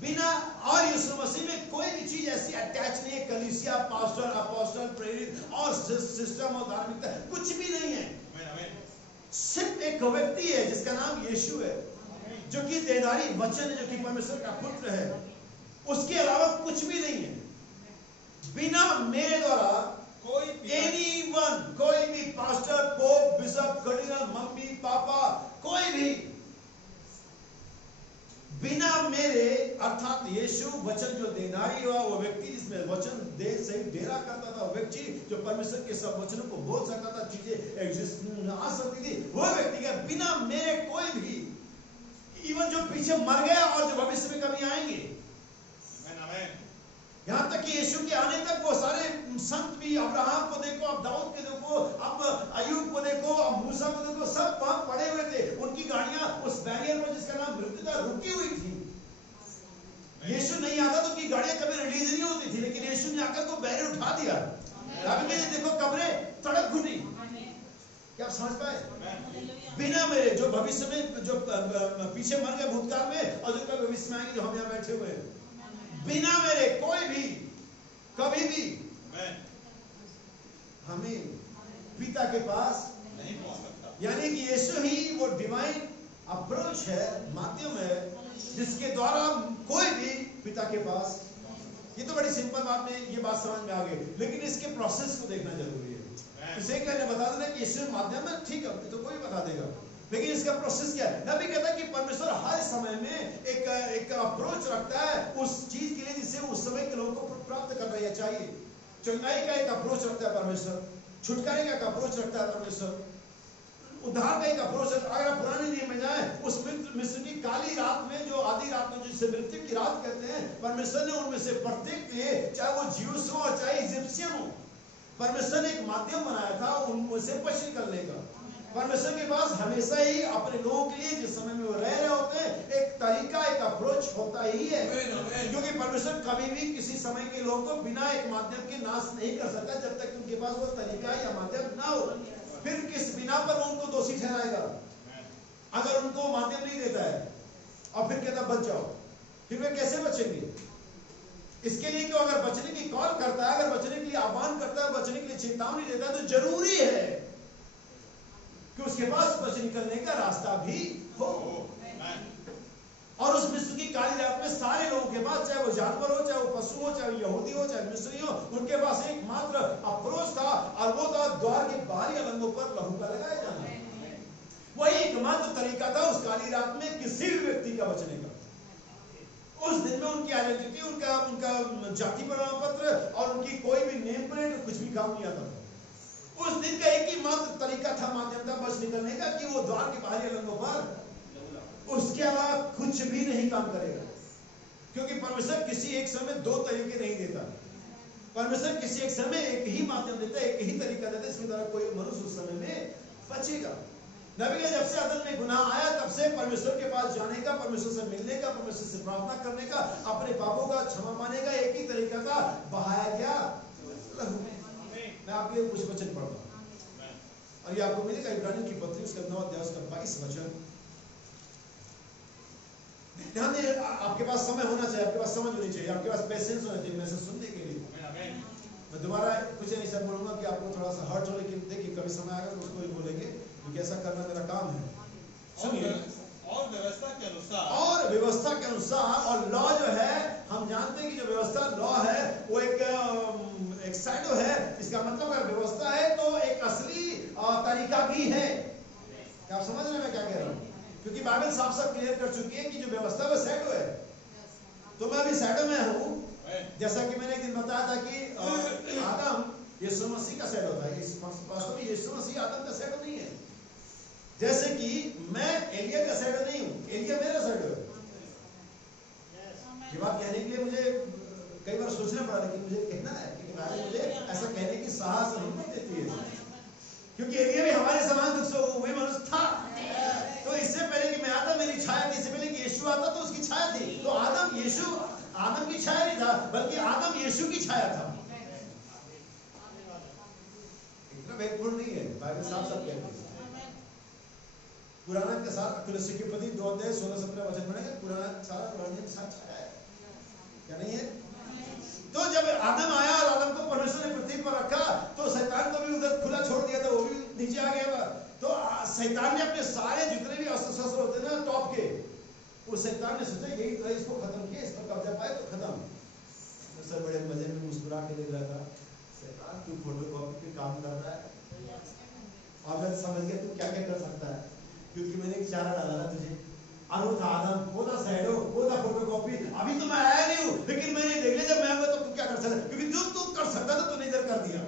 बिना, और यीशु मसीह में कोई भी चीज ऐसी अटैच नहीं है, कलीसिया, पास्टर, अपोस्टल, प्रेरित और सिस्टम और धार्मिकता कुछ भी नहीं है। सिर्फ एक व्यक्ति है जिसका नाम यीशु है, जो कि देहधारी वचन है, जो कि परमेश्वर का पुत्र है। उसके अलावा कुछ भी नहीं है। बिना मेरे द्वारा एनीवन, कोई भी pastor, pope, bishop, cardinal, mummy, पापा, कोई भी बिना मेरे, अर्थात यीशु वचन जो देहधारी हुआ, वो व्यक्ति जिसमें वचन देह सहित डेरा करता था, वो व्यक्ति जो परमेश्वर के सब वचनों को बोल सकता था, चीजें एग्जिस्ट आ सकती थी, वो व्यक्ति का बिना मेरे कोई भी, इवन जो पीछे मर गया और जो भविष्य में कभी आएंगे, यहां तक कि यीशु के आने तक वो सारे संत भी, अब्राहम को देखो, अब दाऊद को देखो, अब अयूब को देखो, अब मूसा को देखो, सब वहां पड़े हुए थे। उनकी गाड़ियां उस बैरियर पर जिसका नाम मृत्यु था रुकी हुई थी। यीशु नहीं आता तो उनकी गाड़ियां कभी रिलीज नहीं होती थी, लेकिन यीशु ने आकर को बैरियर उठा दिया। अभी देखो कब्रें तड़प घुटी, क्या आप समझ पाए? बिना मेरे, जो भविष्य में, जो पीछे मर गए भूतकाल में और जो कल भविष्य में आएंगे, जो हम यहाँ बैठे हुए हैं, बिना मेरे कोई भी कभी भी हमें पिता के पास नहीं पहुंच सकता। यानी कि यीशु ही वो डिवाइन अप्रोच है, माध्यम है, जिसके द्वारा कोई भी पिता के पास। ये तो बड़ी सिंपल बात में, ये बात समझ में आ गई, लेकिन इसके प्रोसेस को देखना जरूरी है। इसे कहने बता देना कि यीशु माध्यम है, ठीक है, तो कोई बता देगा, लेकिन इसका प्रोसेस क्या है? नबी कहता है कि परमेश्वर हर समय में एक अप्रोच रखता है उस चीज के लिए जिसे उस समय के लोगों को प्राप्त करना या चाहिए। चंगाई का एक अप्रोच रखता है परमेश्वर, छुटकारे का एक अप्रोच रखता है परमेश्वर, उद्धार का एक अप्रोच। अगर आप पुराने नियम में जाएं, उस मिस्र की काली रात में, जो आधी रात में, जिसे मृत्यु की रात कहते हैं, परमेश्वर ने उनमें से प्रत्येक के लिए, चाहे वो ज्यूस हो और चाहे इजिप्शियन हो, परमेश्वर ने एक माध्यम बनाया था उनमें से बच निकलने का। परमेश्वर के पास हमेशा ही अपने लोगों के लिए, जिस समय में वो रह रहे होते हैं, एक तरीका, एक अप्रोच होता ही है, क्योंकि परमेश्वर कभी भी किसी समय के लोगों को बिना एक माध्यम के नाश नहीं कर सकता जब तक उनके पास वो तरीका या माध्यम ना हो। फिर किस बिना पर वो उनको दोषी ठहराएगा अगर उनको माध्यम नहीं देता है, और फिर कहता बच जाओ, फिर वे कैसे बचेंगे? इसके लिए क्यों, अगर बचने की कॉल करता है, अगर बचने के लिए आह्वान करता है, बचने के लिए चेतावनी देता है, तो जरूरी है कि उसके पास बच निकलने का रास्ता भी हो। और उस मिस्र की काली रात में सारे लोगों के पास, चाहे वो जानवर हो, चाहे वो पशु हो, चाहे यहूदी हो, चाहे मिस्री हो, उनके पास एकमात्र अप्रोच था, और वो था द्वार के बाहरी अलंगों पर लहू का लगाया जाना। वही एकमात्र तरीका था उस काली रात में किसी भी व्यक्ति का बचने का। उस दिन में उनकी आइडेंटिटी, उनका जाति प्रमाण पत्र और उनकी कोई भी नेम प्लेट कुछ भी काम नहीं आता था। उस दिन का एक ही मात्र तरीका था, माध्यम था बच निकलने का, कि वो द्वार के बाहरी अलंगों पर, उसके अलावा कुछ भी नहीं काम करेगा, क्योंकि परमेश्वर किसी एक समय दो तरीके नहीं देता। परमेश्वर किसी एक समय एक ही माध्यम देता है, एक ही तरीका देता है, इसके द्वारा कोई मनुष्य उस समय में बचेगा। नबी का जब से अदन में गुनाह आया, तब से परमेश्वर के पास जाने का, परमेश्वर से मिलने का, परमेश्वर से प्रार्थना करने का, अपने पापों का क्षमा पाने का एक ही तरीका था, बहाया गया लहू। मैं आपके लिए कुछ वचन पढ़ता हूं, और ये आपको मिलेगा इब्रानियों की पत्री, उसका 9 अध्याय, उसका 22 वचन। ध्यान दे, आपके पास समय होना चाहिए, आपके पास समझ होनी चाहिए, आपके पास पेशेंस होना चाहिए मैसेज सुनने के लिए। मैं दोबारा कुछ नहीं सब बोलूंगा कि आपको थोड़ा सा हर्ट हो, लेकिन देखिए कभी समय आएगा तो उसको ही बोलेंगे, क्योंकि ऐसा करना मेरा काम है। सुनिए, और व्यवस्था के अनुसार, और व्यवस्था के अनुसार, और लॉ जो है, हम जानते हैं कि जो व्यवस्था लॉ है वो एक शैडो है। इसका मतलब अगर व्यवस्था है तो एक असली तरीका भी है। क्या आप समझ रहे हैं मैं क्या कह रहा हूँ? क्योंकि बाइबल साफ साफ क्लियर कर चुकी है कि जो व्यवस्था वो शैडो है। तो मैं अभी शैडो में हूँ, जैसा कि मैंने एक दिन बताया था कि आदम यीशु मसीह का शैडो था। वास्तव में यीशु मसीह आदम का शैडो नहीं है, जैसे कि मैं एलिया का शैडो नहीं हूँ, एलिया मेरा शैडो है। ये बात कहने के लिए मुझे कई बार सोचना पड़ा, लेकिन मुझे कहना है कि मुझे ऐसा कहने की साहस और हिम्मत देती है, क्योंकि एलिया भी हमारे समान दुख से हुए मनुष्य था। तो इससे पहले कि मैं आता, मेरी छाया थी। इससे पहले कि यीशु आता तो उसकी छाया थी। तो आदम, यीशु आदम की छाया नहीं था, बल्कि आदम यीशु की छाया था। इतना महत्वपूर्ण नहीं है, बाइबल साफ साफ कहती है। पुराना के साथ तुलसी के प्रति 2 अध्याय 16-17 वचन पढ़ेंगे। पुराना सारा पुराने के साथ छाया है, क्या नहीं है? तो जब आदम आया और आदम को परमेश्वर ने पृथ्वी पर रखा, तो शैतान को भी उधर खुला छोड़ दिया था, वो भी नीचे आ गया। तो शैतान ने अपने सारे जितने भी अस्त्र शस्त्र होते हैं ना टॉप के, वो शैतान ने सोचा यही तो इसको खत्म किया, इस पर कब्जा पाए तो खत्म। सर बड़े मजे में मुस्कुरा के देख रहा था, शैतान तू फोटोकॉपी पे काम कर रहा है, और मैं समझ गया तू क्या क्या कर सकता है, क्योंकि मैंने एक चारा डाला था तुझे। और वो था आदम, वो था शैडो, वो था फोटोकॉपी। अभी तो मैं आया नहीं हूँ, लेकिन मैंने देख लिया जब मैं आऊंगा तो तू क्या कर सकता है, क्योंकि जो तू कर सकता था तूने इधर कर दिया।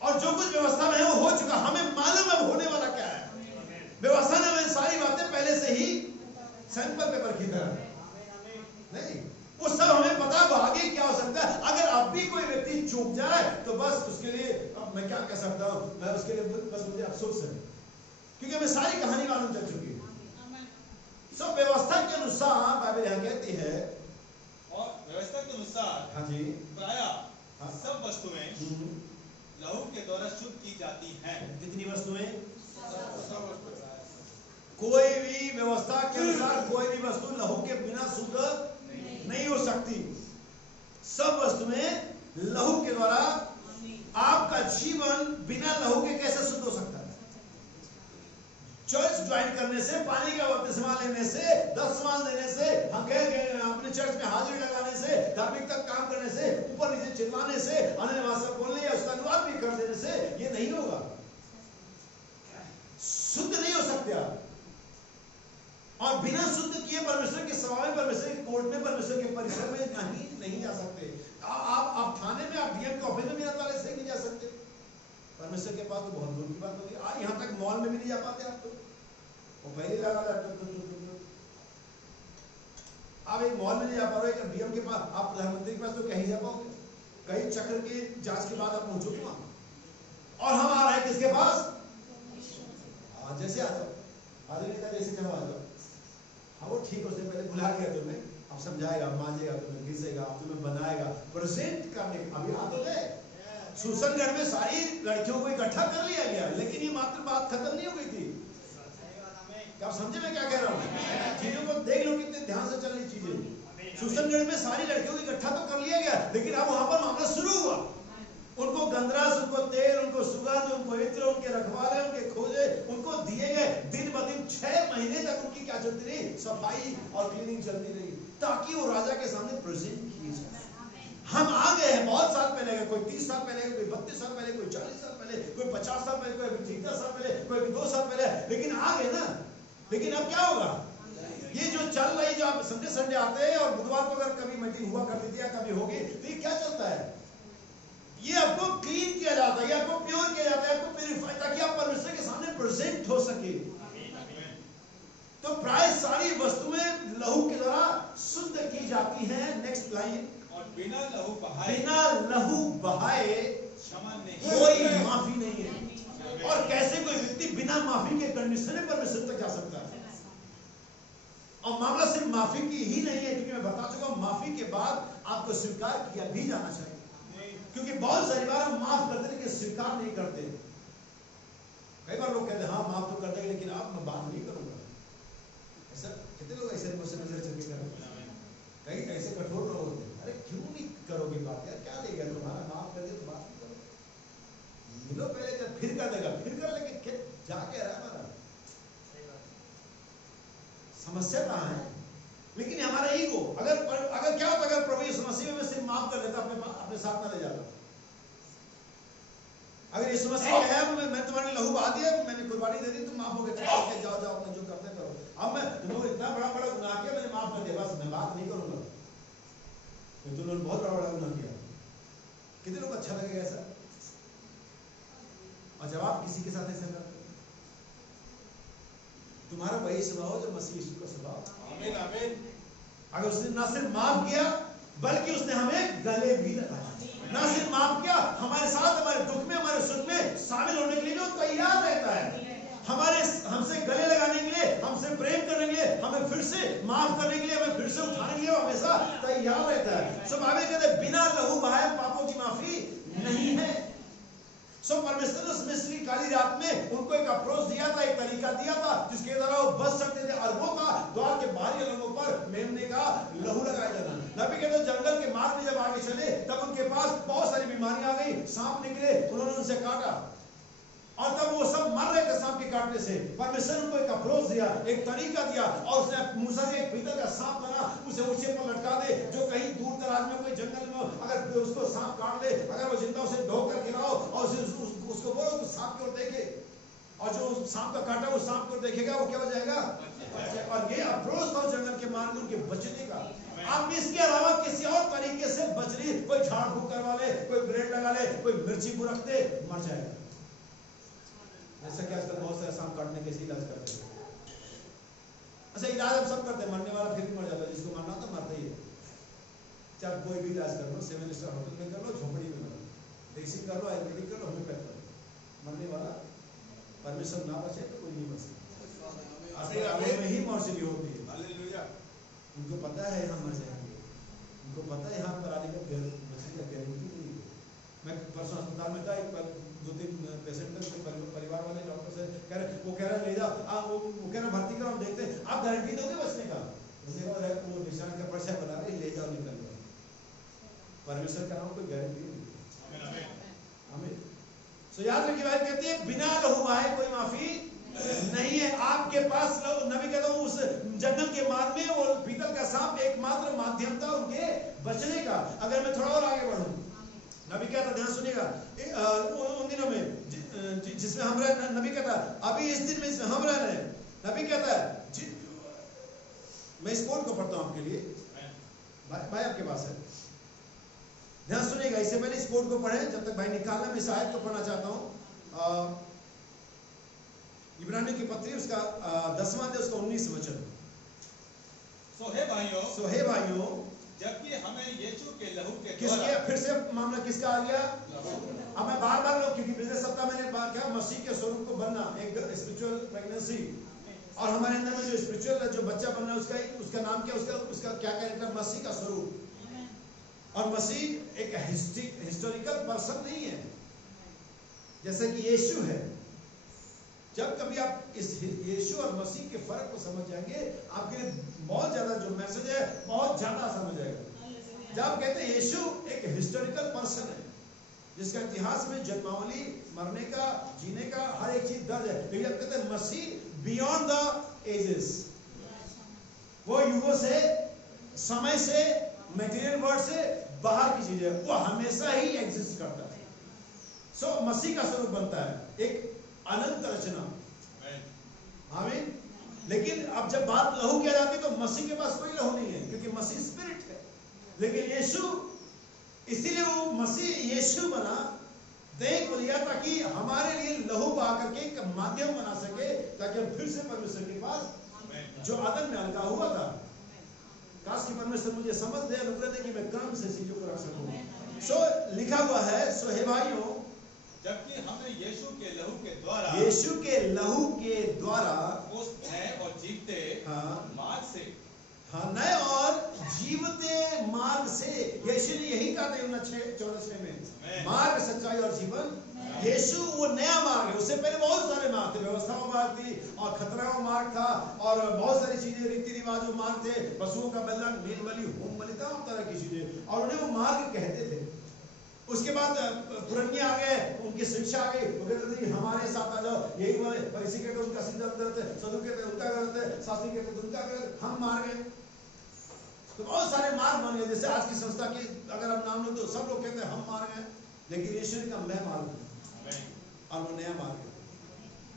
और जो कुछ व्यवस्था में है वो हो चुका, हमें मालूम है होने वाला क्या है। व्यवस्था ने हमें सारी बातें पहले से ही सैंपल पेपर की तरह नहीं, वो सब हमें पता है आगे क्या हो सकता है। अगर अब भी कोई व्यक्ति चूक जाए तो बस उसके लिए अब मैं क्या कह सकता हूँ, मैं उसके लिए बस मुझे अफसोस है, क्योंकि हमें सारी कहानी मालूम चल चुकी है। सब व्यवस्था के अनुसार बाइबल यहाँ कहती है, और व्यवस्था के अनुसार हाँ जी, प्रायः सब वस्तुएं लहू के द्वारा शुद्ध की जाती हैं। कितनी वस्तुएं? कोई भी व्यवस्था के अनुसार कोई भी वस्तु लहू के बिना शुद्ध नहीं हो सकती। सब वस्तुएं लहू के द्वारा। आपका जीवन बिना लहू के कैसे शुद्ध हो सकता है? चर्च ज्वाइन करने से, पानी का बपतिस्मा लेने से, दशमां देने से, अपने चर्च में हाजिरी लगाने से, धार्मिकता काम करने से, ऊपर नीचे चिल्लाने से, अन्य भाषा बोलने या उसका अनुवाद भी कर देने से ये नहीं होगा। शुद्ध नहीं हो सकते आप। और बिना शुद्ध किए परमेश्वर के सभा में, परमेश्वर के कोर्ट में, परमेश्वर के परिसर में नहीं जा सकते। आप थाने में, आप डीएम के ऑफिस में बिना ताले से नहीं जा सकते। परमेश्वर के पास तो बहुत दूर की बात होगी। आज यहाँ तक मॉल में भी नहीं जा पाते आप तो। वो पहले लगा आप एक मॉल में नहीं जा पा रहे, एक डीएम के पास, आप प्रधानमंत्री के पास तो कहीं जा पाओगे? कई चक्र की जांच के बाद आप पहुंचोगे वहां। और हम आ रहे हैं किसके पास? जैसे आ जाओ, आदमी का जैसे जब आ जाओ। हाँ वो ठीक, उसने पहले बुला लिया तुम्हें, अब समझाएगा, मांझेगा तुम्हें, घिसेगा, तुम्हें बनाएगा, प्रेजेंट करने। अभी आ तो गए सुसनगढ़ में सारी लड़कियों को इकट्ठा कर लिया गया, लेकिन ये मात्र बात खत्म नहीं हो गई थी। क्या आप समझे मैं क्या कह रहा हूँ? चीजों को देख लो, कितने ध्यान से चल रही चीजें। सुसनगढ़ में सारी लड़कियों को इकट्ठा तो कर लिया गया, लेकिन अब वहां पर मामला शुरू हुआ। उनको गंदरस, उनको तेल, उनको सुगंध, उनको इत्र, उनके रखवाले, उनके खोजे उनको दिए गए। दिन ब दिन 6 महीने तक उनकी क्या चलती रही? सफाई और क्लीनिंग चलती रही, ताकि वो राजा के सामने प्रेजेंट किए जाए। हम आ गए हैं बहुत साल पहले, कोई 30 साल पहले, कोई 32 साल पहले, कोई 40 साल पहले, कोई 50 साल पहले, कोई 30 साल पहले, कोई 2 साल पहले, लेकिन आ गए ना। लेकिन अब क्या होगा? ये जो चल रही, जो आप संडे आते हैं और बुधवार को अगर कभी मीटिंग हुआ करती थी या कभी होगी, तो ये क्या चलता है? ये आपको क्लीन किया जाता है, ये आपको प्योर किया जाता है, आपको प्यूरिफाई, ताकि आप परमेश्वर के सामने प्रेजेंट हो सके। तो प्राय सारी वस्तुएं लहू के द्वारा शुद्ध की जाती हैं। Next line. और बिना लहू बहाए क्षमा नहीं, कोई माफी नहीं है। और कैसे कोई व्यक्ति बिना माफी के कंडीशन में परमेश्वर तक जा सकता है? और मामला सिर्फ माफी की ही नहीं है, क्योंकि मैं बता चुका हूं, माफी के बाद आपको स्वीकार किया भी जाना चाहिए। क्योंकि बहुत सारी बार हम माफ करते लेकिन स्वीकार नहीं करते। कई बार लोग कहते हैं हाँ माफ तो कर देंगे, लेकिन अब मैं बात नहीं करूंगा। ऐसा कितने लोग ऐसे मुझसे नजर चलके करते हैं? कई ऐसे कठोर लोग होते हैं, अरे क्यों नहीं करोगे बात यार, क्या लेगा तुम्हारा, माफ कर दे तो बात नहीं करो। मिलो पहले, जब फिर कर देगा, फिर कर लेंगे, जा क्या रहा हमारा? समस्या कहाँ है? लेकिन हमारा ईगो, अगर क्या होता, अगर प्रभु यीशु मसीह में सिर्फ माफ कर देता, अपने साथ में ले जाता। अगर यीशु मसीह कहे मैं तुम्हारे लहू बहा दिया, मैंने कुर्बानी दे दी, तुम माफ हो गए, जाओ अपने जो करते करो। अब मैं तुमको इतना बड़ा गुनाह किया, मैंने माफ कर दिया, बस मैं बात नहीं करूंगा। तो तुमने बहुत बड़ा गुनाह किया। कितने लोग अच्छा लगेगा ऐसा? और जब आप किसी के साथ ऐसा करते, तुम्हारा वही स्वभाव जो मसीह यीशु का स्वभाव। आमीन आमीन। अगर उसने ना सिर्फ माफ किया, बल्कि उसने हमें गले भी लगाया। ना सिर्फ माफ किया, हमारे साथ हमारे दुख में, हमारे सुख में शामिल होने के लिए वो तैयार रहता है। हमसे गले लगाने के लिए, हमसे प्रेम करने के लिए, हमें फिर से माफ करने के लिए, हमें फिर से उठाने के लिए हमेशा तैयार रहता है। सो बाइबल कहते हैं बिना लहू बहाए पापों की माफी नहीं है। सो परमेश्वर ने उस मिस्री काली रात में उनको एक अप्रोच दिया था, एक तरीका दिया था जिसके द्वारा वो बच सकते थे, और वो था द्वार के बाहरी लोगों पर मेमने का लहू लगाया जाना। नबी कहते हैं जंगल के मार्ग में जब आगे चले, तब उनके पास बहुत सारी बीमारियां आ गई, सांप निकले, उन्होंने उनसे काटा, और तब वो सब मर रहे थे सांप के काटने से। परमेश्वर ने उनको एक अप्रोच दिया, एक तरीका दिया, और उसने मूसा ने एक पीतल का सांप बना, उसे ऊंचे पर लटका दे, जो कहीं दूर दराज में कोई जंगल में अगर उसको सांप काट ले, अगर वो जिंदा उसे ढो कर गिराओ और उसको बोलो तो सांप की ओर देखे, और जो सांप का काटा वो सांप की ओर देखेगा, वो क्या हो जाएगा? और ये अप्रोच था जंगल के मार्ग में उनके बचने का। अब इसके अलावा किसी और तरीके से बचने, कोई झाड़ फूक करवा ले, कोई ब्लेड लगा ले, कोई मिर्ची बुरक दे, मर जाएगा। जैसा कि आजकल बहुत सारे सांप काटने के इलाज करते हैं। अच्छा इलाज हम सब करते हैं, मरने वाला फिर भी मर जाता है, जिसको मरना तो मरता ही है। चाहे कोई भी इलाज कर लो, 7 स्टार होटल में कर लो, झोपड़ी में कर लो, देसी कर लो, आयुर्वेदिक कर लो, होम्योपैथ कर लो, मरने वाला परमेश्वर ना बचे तो कोई नहीं बचे। अस्पतालों में ही मौत होती है। हालेलुया। उनको पता है यहाँ मर जाएंगे, उनको पता है यहाँ पर आने का बचने का गारंटी नहीं है, मैं परसों अस्पताल में था, एक 2-3 पेशेंट थे, परिवार वाले डॉक्टर से कह रहे, वो कह रहे ले जाओ, वो कह रहे भर्ती करो, हम देखते हैं आप गारंटी दोगे बचने का। वो निशान का पर्चा बना रहे, ले जाओ निकल जाओ। परमेश्वर का नाम कोई गारंटी नहीं। हमें सो याद रखिए, बात कहती है बिना लहू बहाए कोई माफी नहीं है। आपके पास नबी कहता हूं उस जंगल के मार्ग में वो पीतल का सांप एकमात्र माध्यम था उनके बचने का। अगर मैं थोड़ा और आगे बढ़ूं, नबी कहता, ध्यान सुनिएगा, उन दिनों में जिसमें हम रह, नबी कहता अभी इस दिन में जिसमें हम रह रहे हैं, नबी कहता है, मैं इस कोड को पढ़ता हूं आपके लिए, भाई आपके पास है, ध्यान सुनिएगा। इससे पहले इस कोड को पढ़े, जब तक भाई निकालना, मैं इस आयत को पढ़ना चाहता हूं। इब्रानियों की पत्री उसका 10वां अध्याय उसका 19 वचन। सो हे भाइयों, जबकि हमें यीशु के लहू के किसके, फिर से मामला किसका आ गया? अब मैं बार लोग, क्योंकि पिछले सप्ताह मैंने बात किया मसीह के स्वरूप को बनना, एक स्पिरिचुअल प्रेगनेंसी, और हमारे अंदर में जो स्पिरिचुअल जो बच्चा बनना है उसका नाम क्या, उसका क्या कैरेक्टर? मसीह का स्वरूप। और मसीह एक हिस्टोरिकल पर्सन नहीं है जैसे कि यीशु है। जब कभी आप इस यीशु और मसीह के फर्क को समझ जाएंगे, आपके लिए बहुत ज्यादा जो मैसेज है बहुत ज्यादा समझ जाएगा। जब कहते हैं यीशु एक हिस्टोरिकल पर्सन है जिसका इतिहास में जन्मावली, मरने का, जीने का हर एक चीज दर्ज है। लेकिन जब कहते हैं मसीह बियॉन्ड द एजेस, वो युगों से, समय से, मटेरियल वर्ल्ड से बाहर की चीज है, वो हमेशा ही एग्जिस्ट करता है। सो मसीह का स्वरूप बनता है एक अनंत रचना। आमीन। लेकिन अब जब बात लहू की आ जाती है तो मसीह के पास कोई लहू नहीं है, क्योंकि मसीह स्पिरिट है। लेकिन यीशु, इसीलिए वो मसीह यीशु बना, देह को लिया ताकि हमारे लिए लहू बहा करके एक माध्यम बना सके, ताकि हम फिर से परमेश्वर के पास जो आदम में अलगा हुआ था, काश कि परमेश्वर मुझे समझ दे, अनुग्रह दे कि मैं क्रम से चीजों को रख सकूं। सो लिखा हुआ है, सो हे भाइयों, जबकि हमने यीशु के लहू के द्वारा उस नए और जीवते मार्ग से, नए और जीवते मार्ग से, यीशु ने यही कहा था यूहन्ना 6:14 में, मार्ग, सच्चाई और जीवन। यीशु वो नया मार्ग है। उससे पहले बहुत सारे मार्ग थे, व्यवस्था मार्ग थी और खतरा मार्ग था और बहुत सारी चीजें, रीति रिवाज मार्ग थे, पशुओं का बलिदान, मेल बलि, होम बलि, तमाम तरह की चीजें, और उन्हें वो मार्ग कहते थे। उसके बाद पुरनिये आ गए, उनकी शिक्षा आ गई, वो कहते थे हमारे साथ आ जाओ, यही बोले, फरीसी कहते उनका सिद्धांत गलत है, सदूकी कहते उनका गलत है, शास्त्री कहते उनका गलत, हम मार गए। तो बहुत सारे मार्ग बन गए। जैसे आज की संस्था की अगर हम नाम लो तो सब लोग कहते हैं हम मार गए, लेकिन यीशु का मैं मार्ग है और वो नया मार्ग है।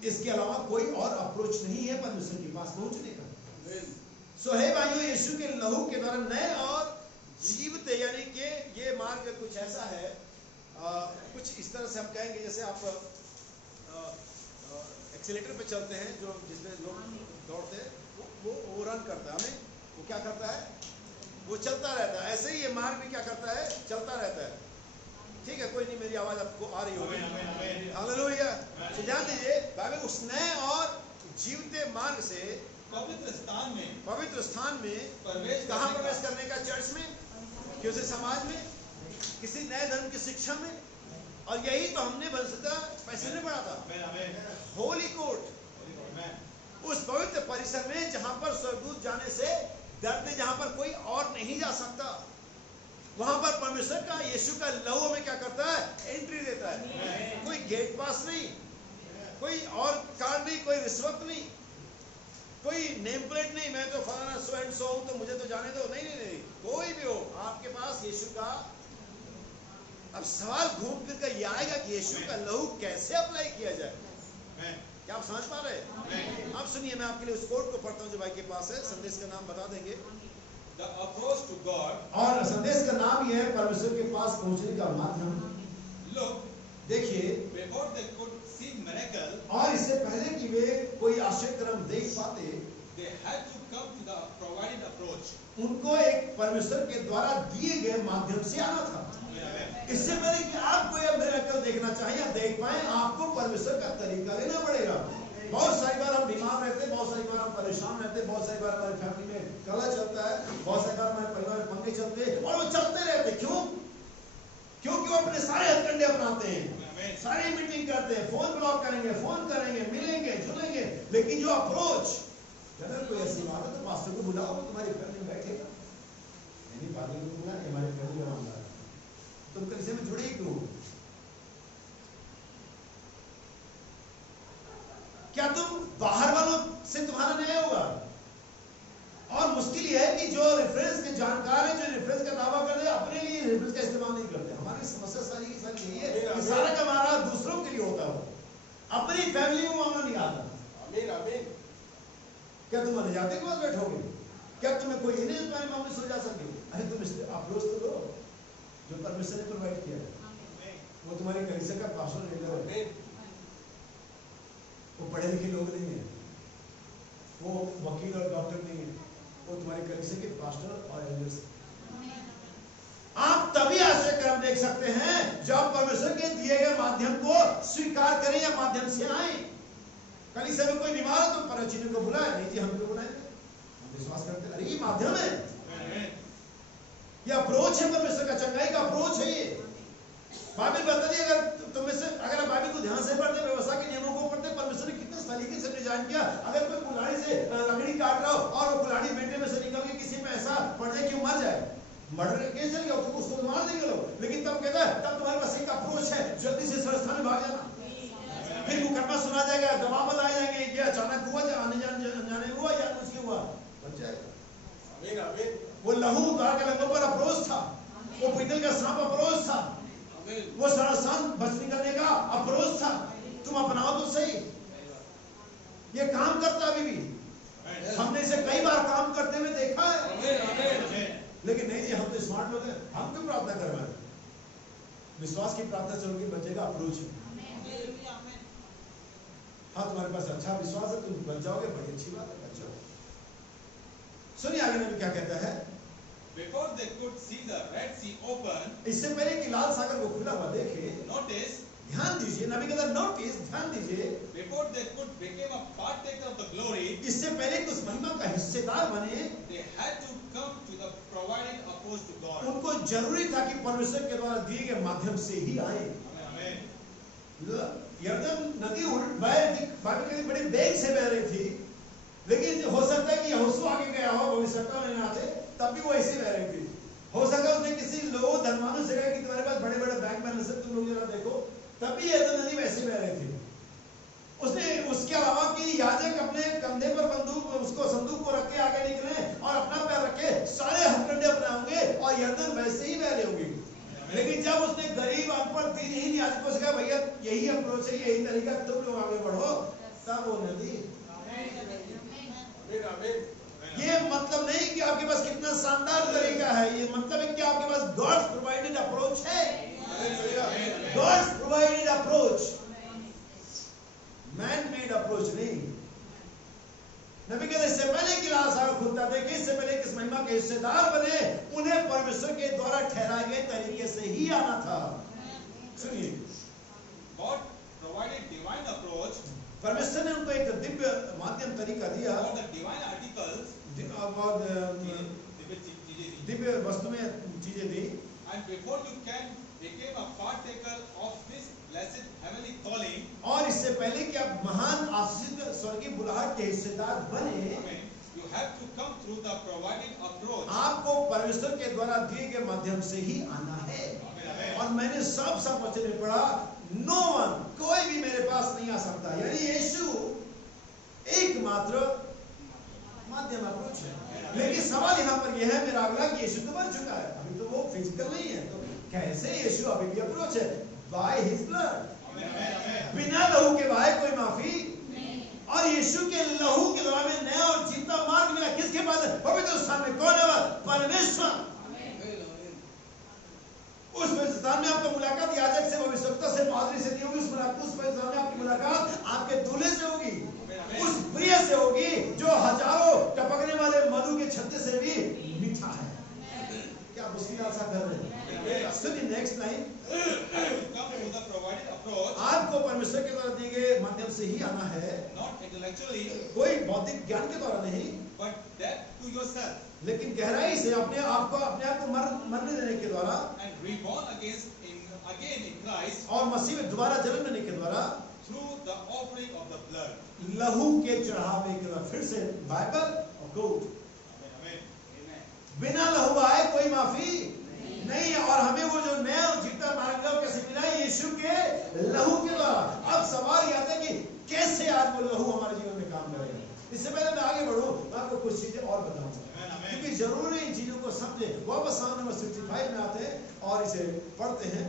इसके अलावा कोई और अप्रोच नहीं है परमेश्वर के पास पहुंचने का। सो हे भाइयों, यीशु के लहू के द्वारा नए और जीवते, यानी कि ये मार्ग कुछ ऐसा है, कुछ इस तरह से हम कहेंगे जैसे आप एक्सीलेटर पे चलते हैं, जो जिसमें लोग दौड़ते हैं, वो रन करता है, हमें वो क्या करता है, वो चलता रहता है। ऐसे ही ये मार्ग भी क्या करता है, चलता रहता है। ठीक है, कोई नहीं, मेरी आवाज आपको आ रही होगी। हालेलुया। तो ध्यान दीजिए, बाइबल उस नए और जीवते मार्ग से पवित्र स्थान में कहाँ प्रवेश करने का? चर्च में, किसी समाज में, किसी नए धर्म की शिक्षा में। और यही तो हमने पैसे में पढ़ा था, होली कोर्ट, उस पवित्र परिसर में जहां पर स्वर्गदूत जाने से डरते, जहां पर कोई और नहीं जा सकता, वहां पर परमेश्वर का, यीशु का लहू में क्या करता है, एंट्री देता है। कोई गेट पास नहीं, कोई और कार्ड नहीं, कोई रिश्वत नहीं, कोई नेम प्लेट नहीं, मैं तो फलाना सो एंड सो हूं तो मुझे तो जाने दो। नहीं, कोई भी हो, आपके पास यीशु का। अब सवाल घूम फिर कर यह आएगा कि यीशु का लहू कैसे अप्लाई किया जाए। क्या आप समझ पा रहे हैं? अब सुनिए, मैं आपके लिए उस कोड को पढ़ता हूं जो भाई के पास है, संदेश का नाम बता देंगे। The approach to God, और संदेश का नाम यह है परमेश्वर के पास पहुंचने का माध्यम। Look, देखिए, before they could see miracle, और इससे पहले कि वे कोई आश्चर्य कर्म देख पाते, they had to come to the provided approach. उनको एक परमेश्वर के द्वारा दिए गए माध्यम से आना था। इससे पहले कि आप कोई मिरेकल देखना चाहिए या देख पाए, आपको परमेश्वर का तरीका लेना पड़ेगा। बहुत सारी बार हम बीमार रहते हैं, बहुत सारी बार हम परेशान रहते हैं, बहुत सारी बार हमारी फैमिली में कलह चलता है, बहुत सारी बार हमारे परिवार में पंगे चलते हैं, और वो चलते रहते। क्यों? क्योंकि वो अपने सारे हथकंडे अपनाते हैं, सारी मीटिंग करते हैं, फोन ब्लॉक करेंगे, फोन करेंगे, मिलेंगे जुलेंगे, लेकिन जो अप्रोच, अगर कोई ऐसी बात है तो पास्टर को बुलाओ, तुम्हारी फैमिली में बैठेगा। नहीं पादरी को बुला, हमारे फैमिली का मामला है, तुम कलिसिया में जुड़े क्यों? क्या तुम बाहर वालों से तुम्हारा न्याय होगा? और मुश्किल यह है कि जो रेफरेंस के जानकार है, जो रेफरेंस का दावा करते हैं, अपने लिए रेफरेंस का इस्तेमाल नहीं करते। हमारी समस्या सारी की सारी यही है कि सारा का मामला दूसरों के लिए होता हो, अपनी फैमिली में मामला नहीं आता। आमीन आमीन। क्या तुम अनजाते के पास बैठोगे? क्या तुम्हें कोई नहीं तुम्हारे मामले सुलझा सके? अरे तुम अप्रोच तो लो जो परमेश्वर ने प्रोवाइड किया है। वो तुम्हारी कलीसिया का पास्टर लीडर है, वो पढ़े लिखे लोग नहीं है, वो वकील और डॉक्टर नहीं है, वो तुम्हारे कलीसिया के पास्टर और एल्डर्स। आप तभी आश्चर्य कर्म देख सकते हैं जब परमेश्वर के दिए गए माध्यम को स्वीकार करें या माध्यम से आए। कलीसिया में कोई बीमार है तो परचिन को बुलाए, नहीं जी हम क्यों बुलाएंगे, हम विश्वास करते हैं अरे ये माध्यम है, ये अप्रोच है परमेश्वर का, चंगाई का अप्रोच है ये। बाइबल बताती है, अगर तुम में से अगर आप बाइबल को ध्यान से पढ़ते, व्यवस्था के नियमों को पढ़ते, परमेश्वर ने कितने तरीके से डिजाइन किया। अगर कोई कुल्हाड़ी से लकड़ी काट रहा हो और वो कुल्हाड़ी बेटे में से निकल के किसी में ऐसा पड़ जाए कि वो मर जाए, मर्डर केस चल गया तो उसको मार देंगे लोग, लेकिन तब कहता है तब तुम्हारे पास एक अप्रोच है, जल्दी से संस्थान में भाग जाना, फिर मुकदमा सुना जाएगा, गवाह बताए जाएंगे, ये अचानक हुआ या आने जाने हुआ या मुझसे हुआ, बच जाएगा। आमीन आमीन। वो लहू द्वार के लंगों पर अप्रोच था, वो पीतल का सांप अप्रोच था, वो सरसान बच निकलने का अप्रोच था। तुम अपनाओ तो सही, ये काम करता अभी भी, हमने इसे कई बार काम करते हुए देखा है। लेकिन नहीं जी हम तो स्मार्ट लोग हैं, हम क्यों प्रार्थना करवाएं? विश्वास की प्रार्थना से होगी बचेगा अप्रोच। हाँ तुम्हारे पास अच्छा विश्वास है, तुम बच जाओगे, बड़ी अच्छी बात है, बच जाओ। सुनिए आगे नबी क्या कहता है। Before they could see the Red Sea open, इससे पहले कि लाल सागर को खुला हुआ देखे, notice, ध्यान दीजिए, नबी कहता नोटिस, ध्यान दीजिए, before they could become a partaker of the glory, इससे पहले कि उस महिमा का हिस्सेदार बने, they had to come to the provided approach to God. उनको जरूरी था कि परमेश्वर के द्वारा दिए गए माध्यम से ही आए। Amen. यरदन नदी बड़ी वेग से बह रही थी, लेकिन हो सकता है कि यहोशू आगे गया हो, भविष्यवक्ता में ना थे, तब भी वो ऐसे बह रही थी। हो सकता है उसने किसी लोगों धनवानों से कहा कि तुम्हारे पास बड़े बड़े बैंक बैलेंस है, तुम लोग जरा देखो, तब भी यरदन नदी वैसे बह रही थी। उसने उसके अलावा कि याजक अपने कंधे पर बंदूक उसको संदूक को रख के आगे निकले और अपना पैर रखे, सारे हथकंडे अपनाएंगे और यरदन वैसे ही बह रही होगी। लेकिन जब उसने गरीब अनपढ़ दीनहीन याजकों से कहा भैया यही अप्रोच है, यही तरीका, तुम लोग आगे बढ़ो, तब वो नदी। ये मतलब नहीं कि आपके पास कितना शानदार तरीका है, ये मतलब है कि आपके पास गॉड्स प्रोवाइडेड अप्रोच है, God's provided approach, man made approach नहीं। नबी कहते इससे पहले कि लाल सागर खुलता देखे, इससे पहले कि इस महिमा के हिस्सेदार बने, उन्हें परमेश्वर के द्वारा ठहराए गए तरीके से ही आना था। सुनिए, God provided divine approach परमेश्वर ने उनको एक दिव्य माध्यम तरीका दिया, for the divine articles, Divya वस्तु में चीजें दी। and before you can become a partaker of this blessed heavenly calling, और इससे पहले कि आप महान आशीषित स्वर्गीय बुलाहट के हिस्सेदार बने, you have to come through the provided approach. आपको परमेश्वर के द्वारा दिए गए माध्यम से ही आना है। और मैंने सब वचन में पढ़ा, नो वन, कोई भी मेरे पास नहीं आ सकता, यानी यीशु एकमात्र माध्यम अप्रोच है। लेकिन सवाल यहाँ पर यह है मेरा अगला कि यीशु तो मर चुका है, अभी तो वो फिजिकल नहीं है, तो कैसे यीशु अभी भी अप्रोच है? बाय हिज ब्लड, बिना लहू के बाहर कोई माफी, और यीशु के लहू के द्वारा में नया और जीता मार्ग मिला। किसके पास है? पवित्र स्थान में। कौन है? परमेश्वर। उस स्थान में आपका मुलाकात याजक से, भविष्यवक्ता से, पादरी से नहीं होगी। उस स्थान में आपकी मुलाकात आपके दूल्हे से होगी, उस प्रिय से होगी जो हजारों टपकने वाले मधु के छत्ते से भी मीठा है। क्या आप उसकी आशा कर रहे हैं? सुनिए नेक्स्ट लाइन, आपको परमेश्वर के द्वारा दिए गए माध्यम से ही आना है, not intellectually, कोई भौतिक ज्ञान के द्वारा नहीं, but that to to yourself लेकिन गहराई से अपने आप को मरने देने के द्वारा and reborn again in Christ और मसीह में दोबारा जन्म लेने के द्वारा through the offering of the blood. लहू के चढ़ावे के द्वारा, फिर से बाइबल और गोट, Amen. Amen. बिना लहू आए कोई माफी नहीं है। और हमें वो जो नया जीता मार्ग कैसे मिला? यीशु के लहू के द्वारा। अब सवाल ये आता है कि कैसे आज वो लहू हमारे जीवन में काम करेगा। इससे पहले मैं आगे बढ़ूं, मैं आपको कुछ चीजें और बताऊंगा, क्योंकि जरूरी इन चीजों को समझे। वापस सामने नंबर 65 में आते हैं और इसे पढ़ते हैं।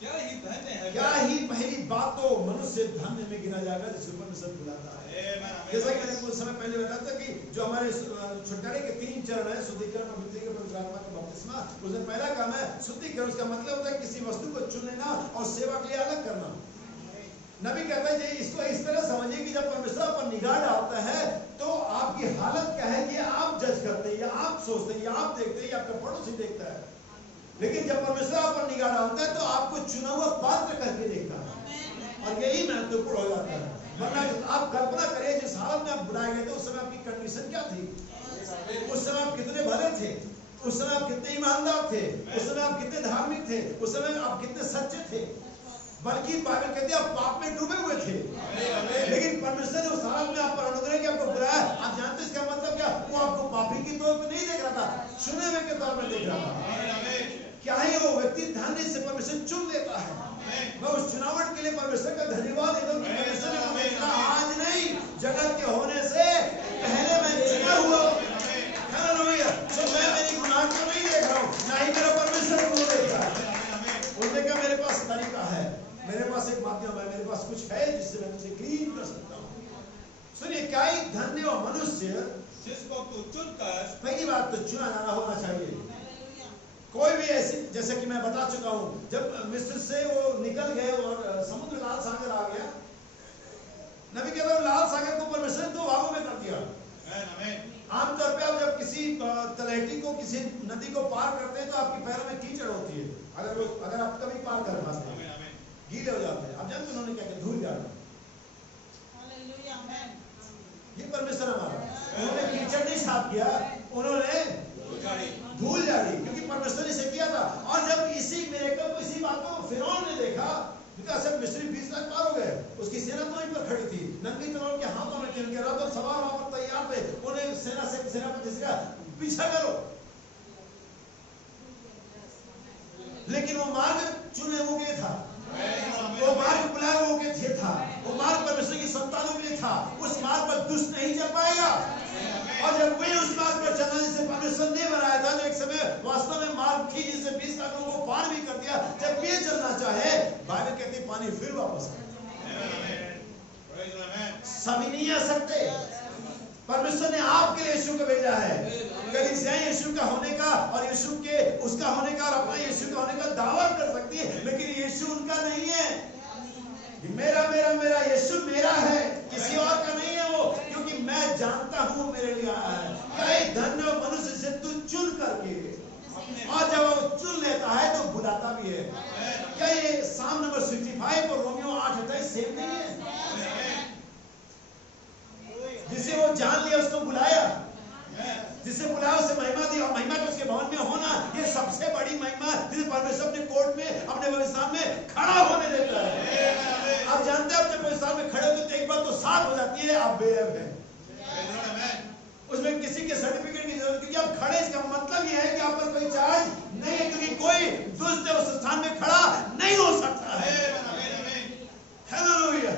क्या ही धन्य है, क्या ही पहली बात तो मनुष्य धन्य में गिना जाएगा जिसे परमेश्वर बुलाता है। जैसा कि मैंने कुछ समय पहले बताया था कि जो हमारे छुटकारे के 3 चरण है, शुद्धिकरण, पवित्रीकरण, पवित्र आत्मा का बपतिस्मा। उसमें पहला काम है शुद्धिकरण। उसका मतलब होता है किसी वस्तु को चुन लेना और सेवा के लिए अलग करना। नबी कहता है इसको इस तरह समझिए कि जब परमेश्वर पर निगाह डालता है तो आपकी हालत क्या है कि आप जज करते हैं, या आप सोचते हैं, या आप देखते हैं, या आपका पड़ोसी देखता है। लेकिन जब परमेश्वर आप पर निगाह डालता है तो आपको चुना हुआ पात्र करके देखता है, और यही महत्वपूर्ण हो जाता है। वरना आप कल्पना करिए जिस हालत में आप बुलाए गए थे उस समय आपकी कंडीशन क्या थी? उस समय आप कितने भले थे, उस समय आप कितने ईमानदार थे, उस समय आप कितने धार्मिक थे, उस समय आप कितने सच्चे थे। बल्कि बाइबल कहती है आप पाप में डूबे हुए थे, लेकिन परमेश्वर ने उस हालत में आप पर अनुग्रह किया, आपको बुलाया। आप जानते इसका मतलब क्या? वो आपको पापी के तौर पर नहीं देख रहा था, चुने हुए के तौर पर देख रहा था। क्या ही वो व्यक्ति धन्य से परमेश्वर चुन लेता है। मैं उस चुनावट के लिए परमेश्वर का धन्यवाद देता हूं कि परमेश्वर ने मुझे आज नहीं, जगत के होने से पहले मैं चुना हुआ। हालेलुया। तो मैं मेरी गुनाह को नहीं देख रहा हूं, ना ही मेरा परमेश्वर को देख रहा है। उसने कहा मेरे पास तरीका है, मेरे पास एक माध्यम है, मेरे पास कुछ है जिससे मैं तुझे क्लीन कर सकता हूँ। सुनिए, क्या ही धन्य हो मनुष्य जिसको तू चुनकर, पहली बात तो चुना जाना होना चाहिए। कोई भी ऐसी, जैसे कि मैं बता चुका हूं, जब मिस्र से वो निकल गए और समुद्र लाल सागर आ गया, नबी कहता है लाल सागर को परमेश्वर ने 2 भागों में कर दिया। आमतौर पे आप जब किसी तलहटी को, किसी नदी को पार करते हैं तो आपकी पैरों में कीचड़ होती है। अगर आप कभी पार कर पाते हैं, गीले हो जाते हैं। आप जानते उन्होंने क्या किया? धूल जाना। ये परमेश्वर हमारा, उन्होंने कीचड़ नहीं साफ किया, उन्होंने धूल झाड़ी, क्योंकि परमेश्वर ने इसे किया था। और जब इसी मिरेकल को, इसी बात को फिरौन ने देखा, मिस्री 20 लाख पार हो गए, उसकी सेना तो वहीं पर खड़ी थी, नंगी तलवार के हाथों में थी, उनके रथ और सवार वहां पर तैयार थे। उन्हें सेनापति से कहा पीछा करो, लेकिन वो मार्ग चुने हुओं के लिए था, वो मार्ग बुलाए हुओं के लिए था, वो मार्ग परमेश्वर की संतानों के लिए था। उस मार्ग पर दुष्ट नहीं चल पाएगा। और जब वे उस मार्ग पर चलना जिसे परमेश्वर ने बनाया था, जो एक समय वास्तव में मार्ग थी जिससे 20 लाख लोगों को पार भी कर दिया, जब ये चलना चाहे, बाइबल कहती है पानी फिर वापस सभी नहीं आ सकते। परमेश्वर ने आपके लिए यीशु को भेजा है। कलीसिया यीशु का होने का और यीशु के उसका होने का और अपना यीशु का होने का दावा कर सकती है, लेकिन यीशु उनका नहीं है। मेरा मेरा मेरा यीशु मेरा है, किसी और का नहीं है वो, क्योंकि मैं जानता हूं मेरे लिए आया है। कई धन्य मनुष्य से तू चुन करके, और जब वो चुन लेता है तो बुलाता भी है। क्या ये साम नंबर 65 और रोमियो 8:28 सेम नहीं है? जिसे वो जान लिया उसको बुलाया, जिसे बुलाया उसे महिमा दी, और महिमा तो उसके भवन में होना, ये सबसे बड़ी महिमा जिसे परमेश्वर अपने कोर्ट में, अपने भविष्य में खड़ा होने देता है। आप जानते हैं, आप जब भविष्य में खड़े होते तो एक बात तो साफ हो जाती है, आप बेअब हैं। उसमें किसी के सर्टिफिकेट की जरूरत, क्योंकि आप खड़े, इसका मतलब यह है कि आप पर कोई चार्ज नहीं है, क्योंकि कोई दुष्ट उस स्थान में खड़ा नहीं हो सकता है। हालेलुया।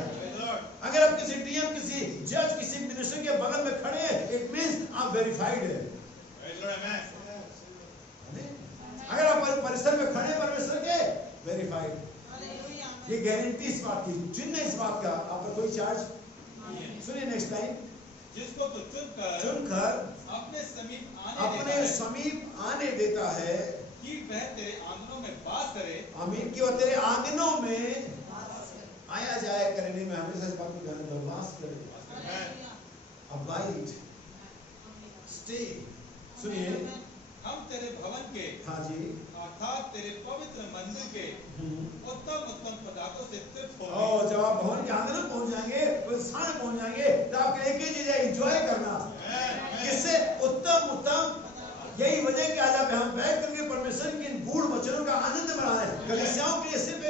अगर आप किसी डीएम, किसी जज, किसी मिनिस्टर के बगल में खड़े हैं, इट मींस आप वेरीफाइड है। अगर आप परिसर में खड़े परमेश्वर के, वेरीफाइड। ये गारंटी इस बात की, चिन्ह इस बात का, आपका कोई चार्ज। सुनिए नेक्स्ट लाइन, जिसको तो चुनकर अपने समीप आने देता है कि वह तेरे आंगनों में वास करे। आमीन। कि वह तेरे आंगनों में आया जाया करने में हमेशा इस बात को ध्यान रखना, वास करे, अबाइड, स्टे। सुनिए, हम तेरे भवन के, हाँ जी, अर्थात तेरे पवित्र मंदिर के उत्तम उत्तम पदार्थों से तृप्त हो। और जब आप भवन के आंगन में पहुंच जाएंगे, स्थान पहुंच जाएंगे, तो आपके एक ही चीज है, एंजॉय करना। किससे? यहाँ बैठ करके परमेश्वर के इन गूढ़ वचनों का आनंद मनाएं। कलीसियाओं के लिए सिर्फ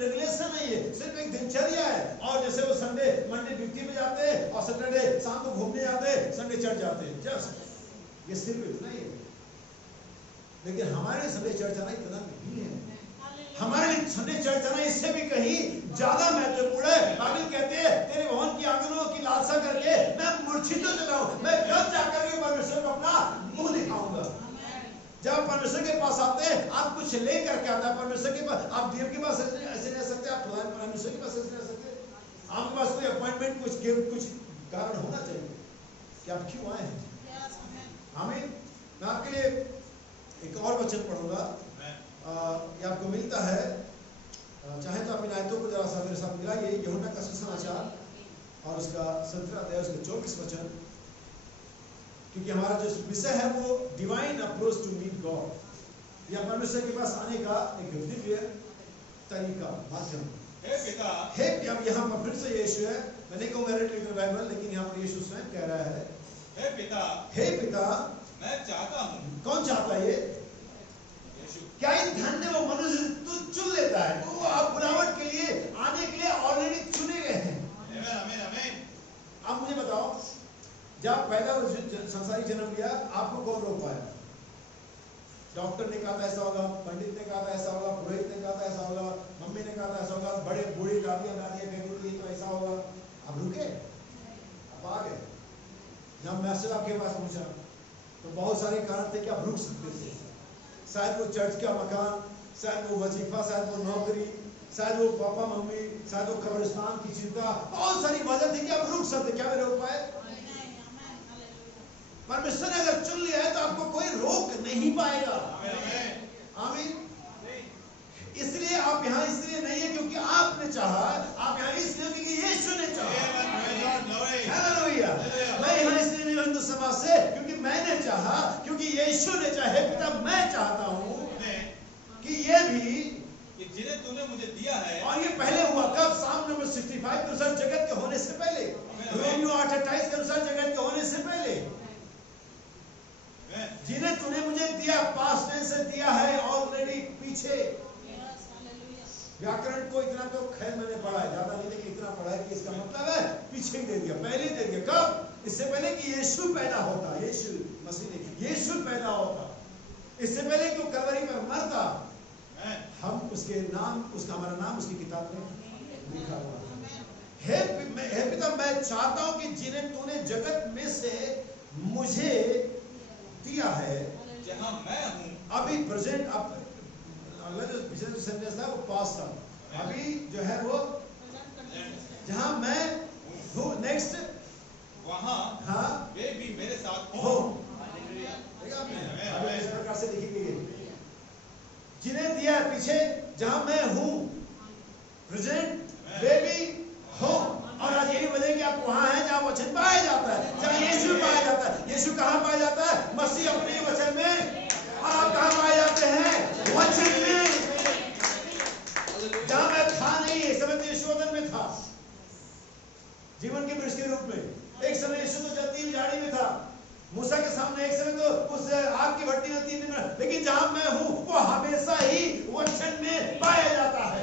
रेगुलेशन नहीं है, सिर्फ एक दिनचर्या है। और जैसे वो संडे मंडे ड्यूटी पे जाते हैं और सैटरडे शाम को घूमने जाते हैं, संडे चर्च जाते हैं, जस्ट ये सिर्फ इतना ही है। लेकिन हमारे संडे चर्च जाना इतना नहीं है। हमारे लिए संडे चर्च जाना इससे भी कहीं ज्यादा महत्वपूर्ण है। बाइबल कहते हैं तेरे भवन की आंगनों की लालसा करके मैं मूर्छित हो चला हूं, मैं कब जाकर के परमेश्वर को अपना मुंह दिखाऊंगा। जब परमेश्वर के पास आते हैं आप कुछ लेकर के आता है परमेश्वर के पास। आप डीएम के पास ऐसे रह सकते, आप प्रधान परमेश्वर के पास ऐसे रह सकते। आपके पास कोई अपॉइंटमेंट, कुछ गिफ्ट, कुछ कारण होना चाहिए कि आप क्यों आए हैं। आमीन। मैं आपके लिए एक और वचन पढ़ूंगा, ये आपको मिलता है, चाहे तो अपनी आयतों को जरा सा मेरे साथ मिलाइए। यूहन्ना का सुसमाचार और उसका 17 अध्याय उसका 24 वचन, क्योंकि हमारा जो विषय है वो divine approach to meet God, या परमेश्वर के पास आने का एक दिव्य तरीका, माध्यम। हे पिता, हे, अब यहाँ पर फिर से यीशु है, मैं नहीं कहूँगा रेड लेटर बाइबल, लेकिन यहाँ पर यीशु स्वयं कह रहा है, हे पिता, हे पिता, मैं चाहता हूँ। कौन चाहता है ये? क्या ये धन्य वो मनुष्य तू चुन लेता है, तो आप बुलावट के लिए आने के लिए ऑलरेडी चुने गए हैं। आमीन, आमीन। आप मुझे बताओ, जब पहला संसारी जन्म लिया आपको कौन रोक पाया? डॉक्टर ने कहा था ऐसा होगा, पंडित ने कहा था ऐसा होगा, पुरोहित ने कहा था ऐसा होगा, मम्मी ने कहा था ऐसा होगा, बड़े बूढ़े दादियां कहती थी तो ऐसा होगा। आप रुके, आप आ गए। जब मैसेज आपके पास पहुंचा तो बहुत सारे कारण थे कि आप रुक सकते थे। शायद वो चर्च का मकान, शायद वो वजीफा, शायद वो नौकरी, शायद वो पापा मम्मी, शायद वो कब्रिस्तान की चिंता, बहुत सारी वजह थी कि आप रुक सकते। क्या वे रोक पाए? परमेश्वर ने अगर चुन लिया है तो आपको कोई रोक नहीं पाएगा। आमीन। इसलिए आप यहाँ इसलिए नहीं है क्योंकि आपने चाहा, आप यहाँ इसलिए क्योंकि यीशु ने चाहा। हालेलुया। मैं यहाँ इसलिए नहीं हिंदू समाज से क्योंकि मैंने चाहा, क्योंकि यीशु ने चाहे। पिता मैं चाहता हूँ कि ये भी कि जिन्हें तूने मुझे दिया है, और ये पहले हुआ कब? साम नंबर 65 के अनुसार जगत के होने से पहले, रोमियो 8:28 के अनुसार जगत के होने से पहले, जिन्हें तूने मुझे दिया, पास्ट टेंस से दिया है ऑलरेडी पीछे। व्याकरण को इतना तो खैर मैंने पढ़ा है, ज्यादा नहीं लेकिन इतना पढ़ा है कि इसका मतलब है पीछे ही दे दिया, पहले ही दे दिया। कब? इससे पहले कि यीशु पैदा होता, यीशु मसीह ने, यीशु पैदा होता, इससे पहले कि वो कलवरी पर मरता, हम उसके नाम, उसका हमारा नाम उसकी किताब में लिखा हुआ है। हे पिता, मैं चाहता हूं कि जिन्हें तूने जगत में से मुझे दिया है, जहां मैं हूं, अभी प्रेजेंट, अब जो पिछले सेंटेंस था वो पास्ट था, अभी जो है वो जहां मैं हूं, नेक्स्ट वहां, हाँ, वे भी मेरे साथ हो। आमीन। इस प्रकार से लिखी गई है, जिन्हें दिया पीछे, जहां मैं हूं प्रेजेंट, वे भी हो। और आज यही वजह कि आप वहां हैं जहां वचन पाया जाता है, जहां यीशु पाया जाता है। यीशु कहां पाया जाता है? मसीह अपने वचन में। और आप कहां पाए जाते हैं? वचन में। जहां मैं था नहीं, एक समय तो यीशु वचन में था, जीवन के वृक्ष के रूप में। एक समय यीशु तो जलती हुई झाड़ी में था, मूसा के सामने एक समय तो उस आग की भट्टी में 3 दिन में। लेकिन जहां मैं हूं वो हमेशा ही वचन में पाया जाता है।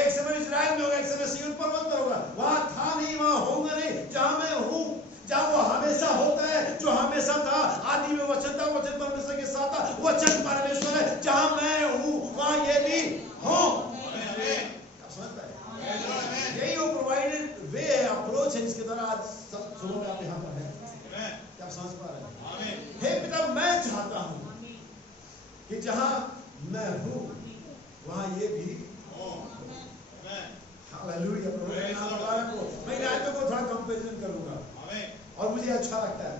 एक समय इस्राएल में होगा, एक समय सिय्योन पर्वत पर होगा, वहां था नहीं, वहां होगा नहीं। जहां मैं हूं, जहां वो हमेशा होता है, जो हमेशा था, आदि में वचन था, वचन परमेश्वर के साथ था, वचन परमेश्वर है। जहां मैं हूं वहां ये भी हो। यही वो प्रोवाइडेड वे है, अप्रोच है, जिसके द्वारा आज सब सुबह में आप यहाँ पर है। क्या आप समझ पा रहे हैं? हे पिता, मैं चाहता हूं कि जहां मैं हूं वहां ये भी हो। हालेलुया। मैं आयतों को थोड़ा कंपैरिजन करूंगा और मुझे अच्छा लगता है,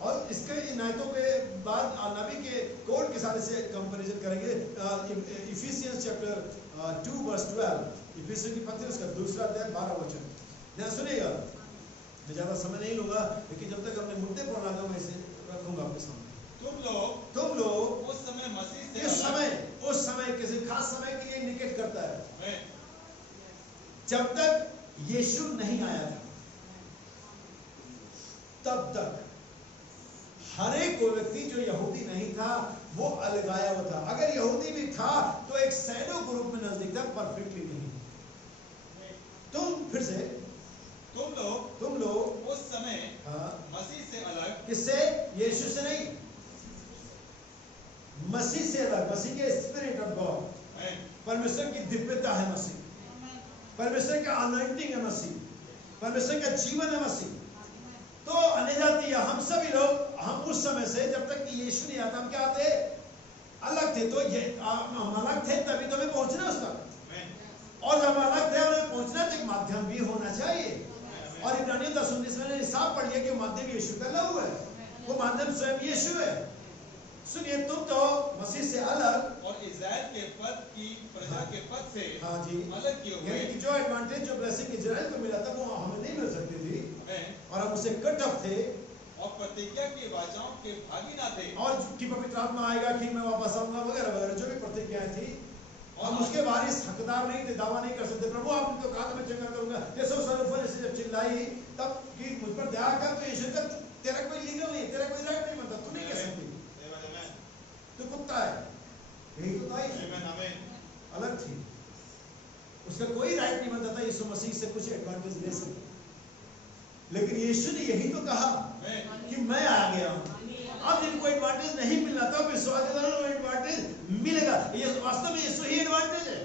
और इसके इन आयतों के बाद नबी के कोड के साथ इसे कंपैरिजन करेंगे। इफिसियंस चैप्टर 2 वर्स 12, इफिसियंस की पत्री उसका 2 अध्याय 12 वचन। ध्यान सुनिएगा, मैं ज्यादा समय नहीं लूंगा, लेकिन जब तक अपने मुद्दे पर ना दो मैं इसे रखूंगा आपके सामने। तुम लोग उस समय मसीह से, उस समय किसी खास समय के लिए इंडिकेट करता है, जब तक यीशु नहीं आया था तब तक हर एक वो व्यक्ति जो यहूदी नहीं था वो अलगाया हुआ था। अगर यहूदी भी था तो एक शैडो ग्रुप में नजदीक था, परफेक्टली नहीं। तुम फिर से तुम लोग उस समय हाँ मसीह से अलग, किससे? यीशु से नहीं, मसीह से अलग। मसीह के स्पिरिट ऑफ गॉड, परमेश्वर की दिव्यता है मसीह, परमेश्वर का अनॉइंटिंग है मसीह, परमेश्वर का जीवन है मसीह। तो अन्यजातीय हम सभी लोग, हम उस समय से जब तक कि यीशु नहीं आता, हम क्या थे? अलग थे। तो ये हम अलग थे तभी तो हमें पहुंचना उस तक, और जब हम अलग थे हमें पहुंचना तो एक माध्यम भी होना चाहिए। और इब्रानियों 10:19 में साफ पढ़िए कि माध्यम यीशु का लहू है, वो माध्यम स्वयं यीशु है। सुनिए, तुम तो मसीह से अलग और इज़राइल के पद की, प्रजा के पद से हाँ जी अलग किए हुए, यानी कि जो एडवांटेज, जो ब्लेसिंग इजराइल को मिला था वो हमें नहीं मिल सकती थी, और हम उससे कट ऑफ थे, और प्रतिज्ञा की वाचाओं के भागी ना थे, और कि पवित्र आत्मा आएगा कि मैं वापस आऊंगा वगैरह वगैरह जो भी प्रतिज्ञाएं थी, हम उसके वारिस हकदार नहीं थे, दावा नहीं कर सकते। प्रभु आपने तो कहा था मैं चंगा करूंगा। जैसे सरफन से जब चिल्लाई तब कि मुझ पर दया कर, तो यीशु का तेरा कोई लीगल नहीं, तेरा कोई राइट नहीं बनता, तू नहीं कह सकती, तो कुत्ता है, यही तो था, अलग थी, उसका कोई राइट नहीं बनता था यीशु मसीह से कुछ एडवांटेज ले सके। लेकिन यीशु ने यही तो कहा कि मैं आ गया हूं। अब जिनको एडवांटेज नहीं मिला था विश्वास के द्वारा एडवांटेज मिलेगा। ये वास्तव में यीशु ही एडवांटेज है,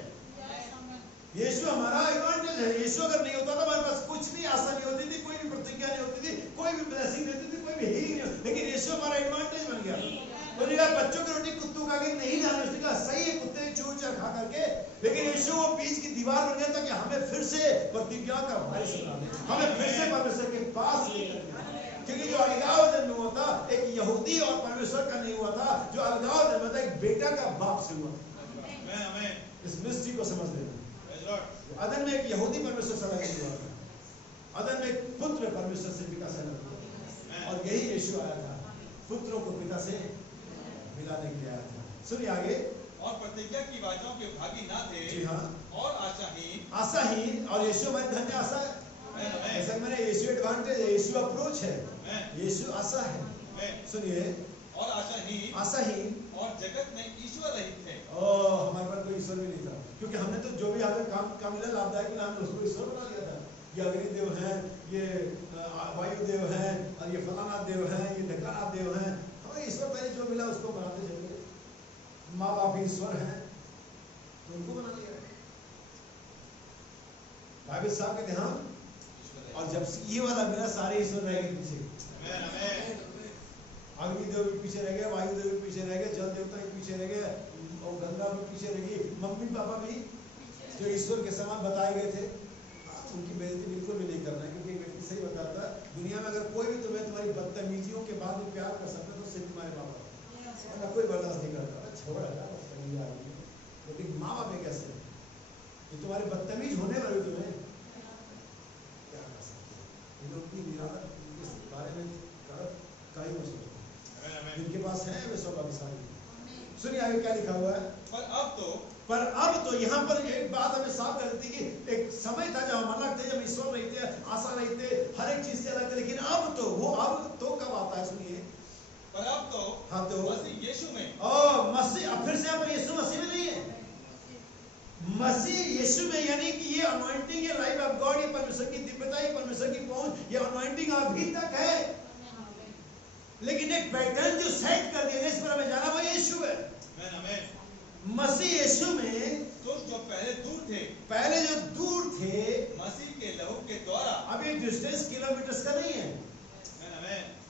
यीशु हमारा एडवांटेज है। यीशु अगर नहीं होता तो हमारे पास कुछ भी आशा नहीं होती थी, कोई भी प्रतिज्ञा नहीं होती थी, कोई भी ब्लेसिंग नहीं होती थी, कोई भी हीलिंग नहीं होती। लेकिन यीशु हमारा एडवांटेज बन गया। बोलिएगा बच्चों की रोटी कुत्तों का नहीं जाना, उसने कहा सही है, कुत्ते चूर चार खा करके, लेकिन यीशु वो बीच की दीवार बन गया ताकि हमें फिर से प्रतिज्ञा का वारिस बना दे, हमें फिर से परमेश्वर के पास लेकर जाए। क्योंकि जो अलगाव जन्म हुआ था एक यहूदी और परमेश्वर का नहीं हुआ था, जो अलगाव जन्म था एक बेटा का बाप से हुआ था। इस मिस्ट्री को समझ लेना। अदन में एक यहूदी परमेश्वर से अलग हुआ था, अदन में एक पुत्र परमेश्वर से पिता से अलग हुआ, और यही यीशु आया था पुत्रों को पिता से मिलाने के लिए आया था। सुनिए आगे, और प्रतिज्ञा की वाचाओं के भागी ना थे, जी हाँ, और आशाहीन, और यीशु हमारे धन्य आशा है। ऐसा मैंने यीशु एडवांटेज है, यीशु अप्रोच है, यीशु आशा है। सुनिए, और आशाहीन और जगत में ईश्वर रहित थे। हमारे पास कोई ईश्वर भी नहीं था, क्योंकि हमने तो जो भी हमें काम मिला लाभदायक मिला, हमने उसको ईश्वर बना दिया था। ये अग्निदेव हैं, ये वायुदेव हैं, और ये फलाना देव हैं, ये ढकाना देव हैं। हमें ईश्वर पहले जो मिला उसको बनाते चले। माँ बाप ईश्वर हैं तो उनको बना लिया। बाइबल साहब के ध्यान, और जब ये वाला मिला सारे ईश्वर रह गए पीछे। अग्निदेव भी पीछे रह गए, वायुदेव भी पीछे रह गए, जल देवता भी पीछे रह गए, और गंगा भी पीछे रह गई। मम्मी पापा भी जो ईश्वर के समान बताए गए थे, उनकी बेइज्जती बिल्कुल भी नहीं करना, क्योंकि एक व्यक्ति सही बताता है, दुनिया में अगर कोई भी तुम्हारी बदतमीजियों के बाद में प्यार कर सकता तो सिर्फ तुम्हारे माँ बाप, कोई बर्दाश्त नहीं करता। छोड़ लेकिन माँ बाप एक ऐसे कि तुम्हारे बदतमीज होने पर भी तुम्हें क्या कर सकते, इस बारे में का ही मत सोचो। जिनके पास है वे सब अभिशाली। सुनिए आगे क्या लिखा हुआ है, पर अब तो यहाँ पर एक बात हमें साफ कर देती कि एक समय था जब हम अलग थे, जब ईश्वर नहीं थे, आशा नहीं थे, हर एक चीज से अलग थे। लेकिन अब तो वो अब तो कब आता है? सुनिए, पर अब तो हाँ तो मसीह यीशु में, मसीह, अब फिर से यहाँ पर यीशु मसीह में नहीं है, मसीह यीशु में, यानी कि ये अनॉइंटिंग, ये लाइफ ऑफ गॉड, ये परमेश्वर की दिव्यता, ये परमेश्वर की पहुंच, ये अनॉइंटिंग अभी तक है। लेकिन एक पैटर्न जो सेट कर दिया इस पर हमें जाना, वो यीशु है। मसीह यीशु में तो जो पहले दूर थे, मसीह के लहू के द्वारा, अब ये डिस्टेंस किलोमीटर्स का नहीं है,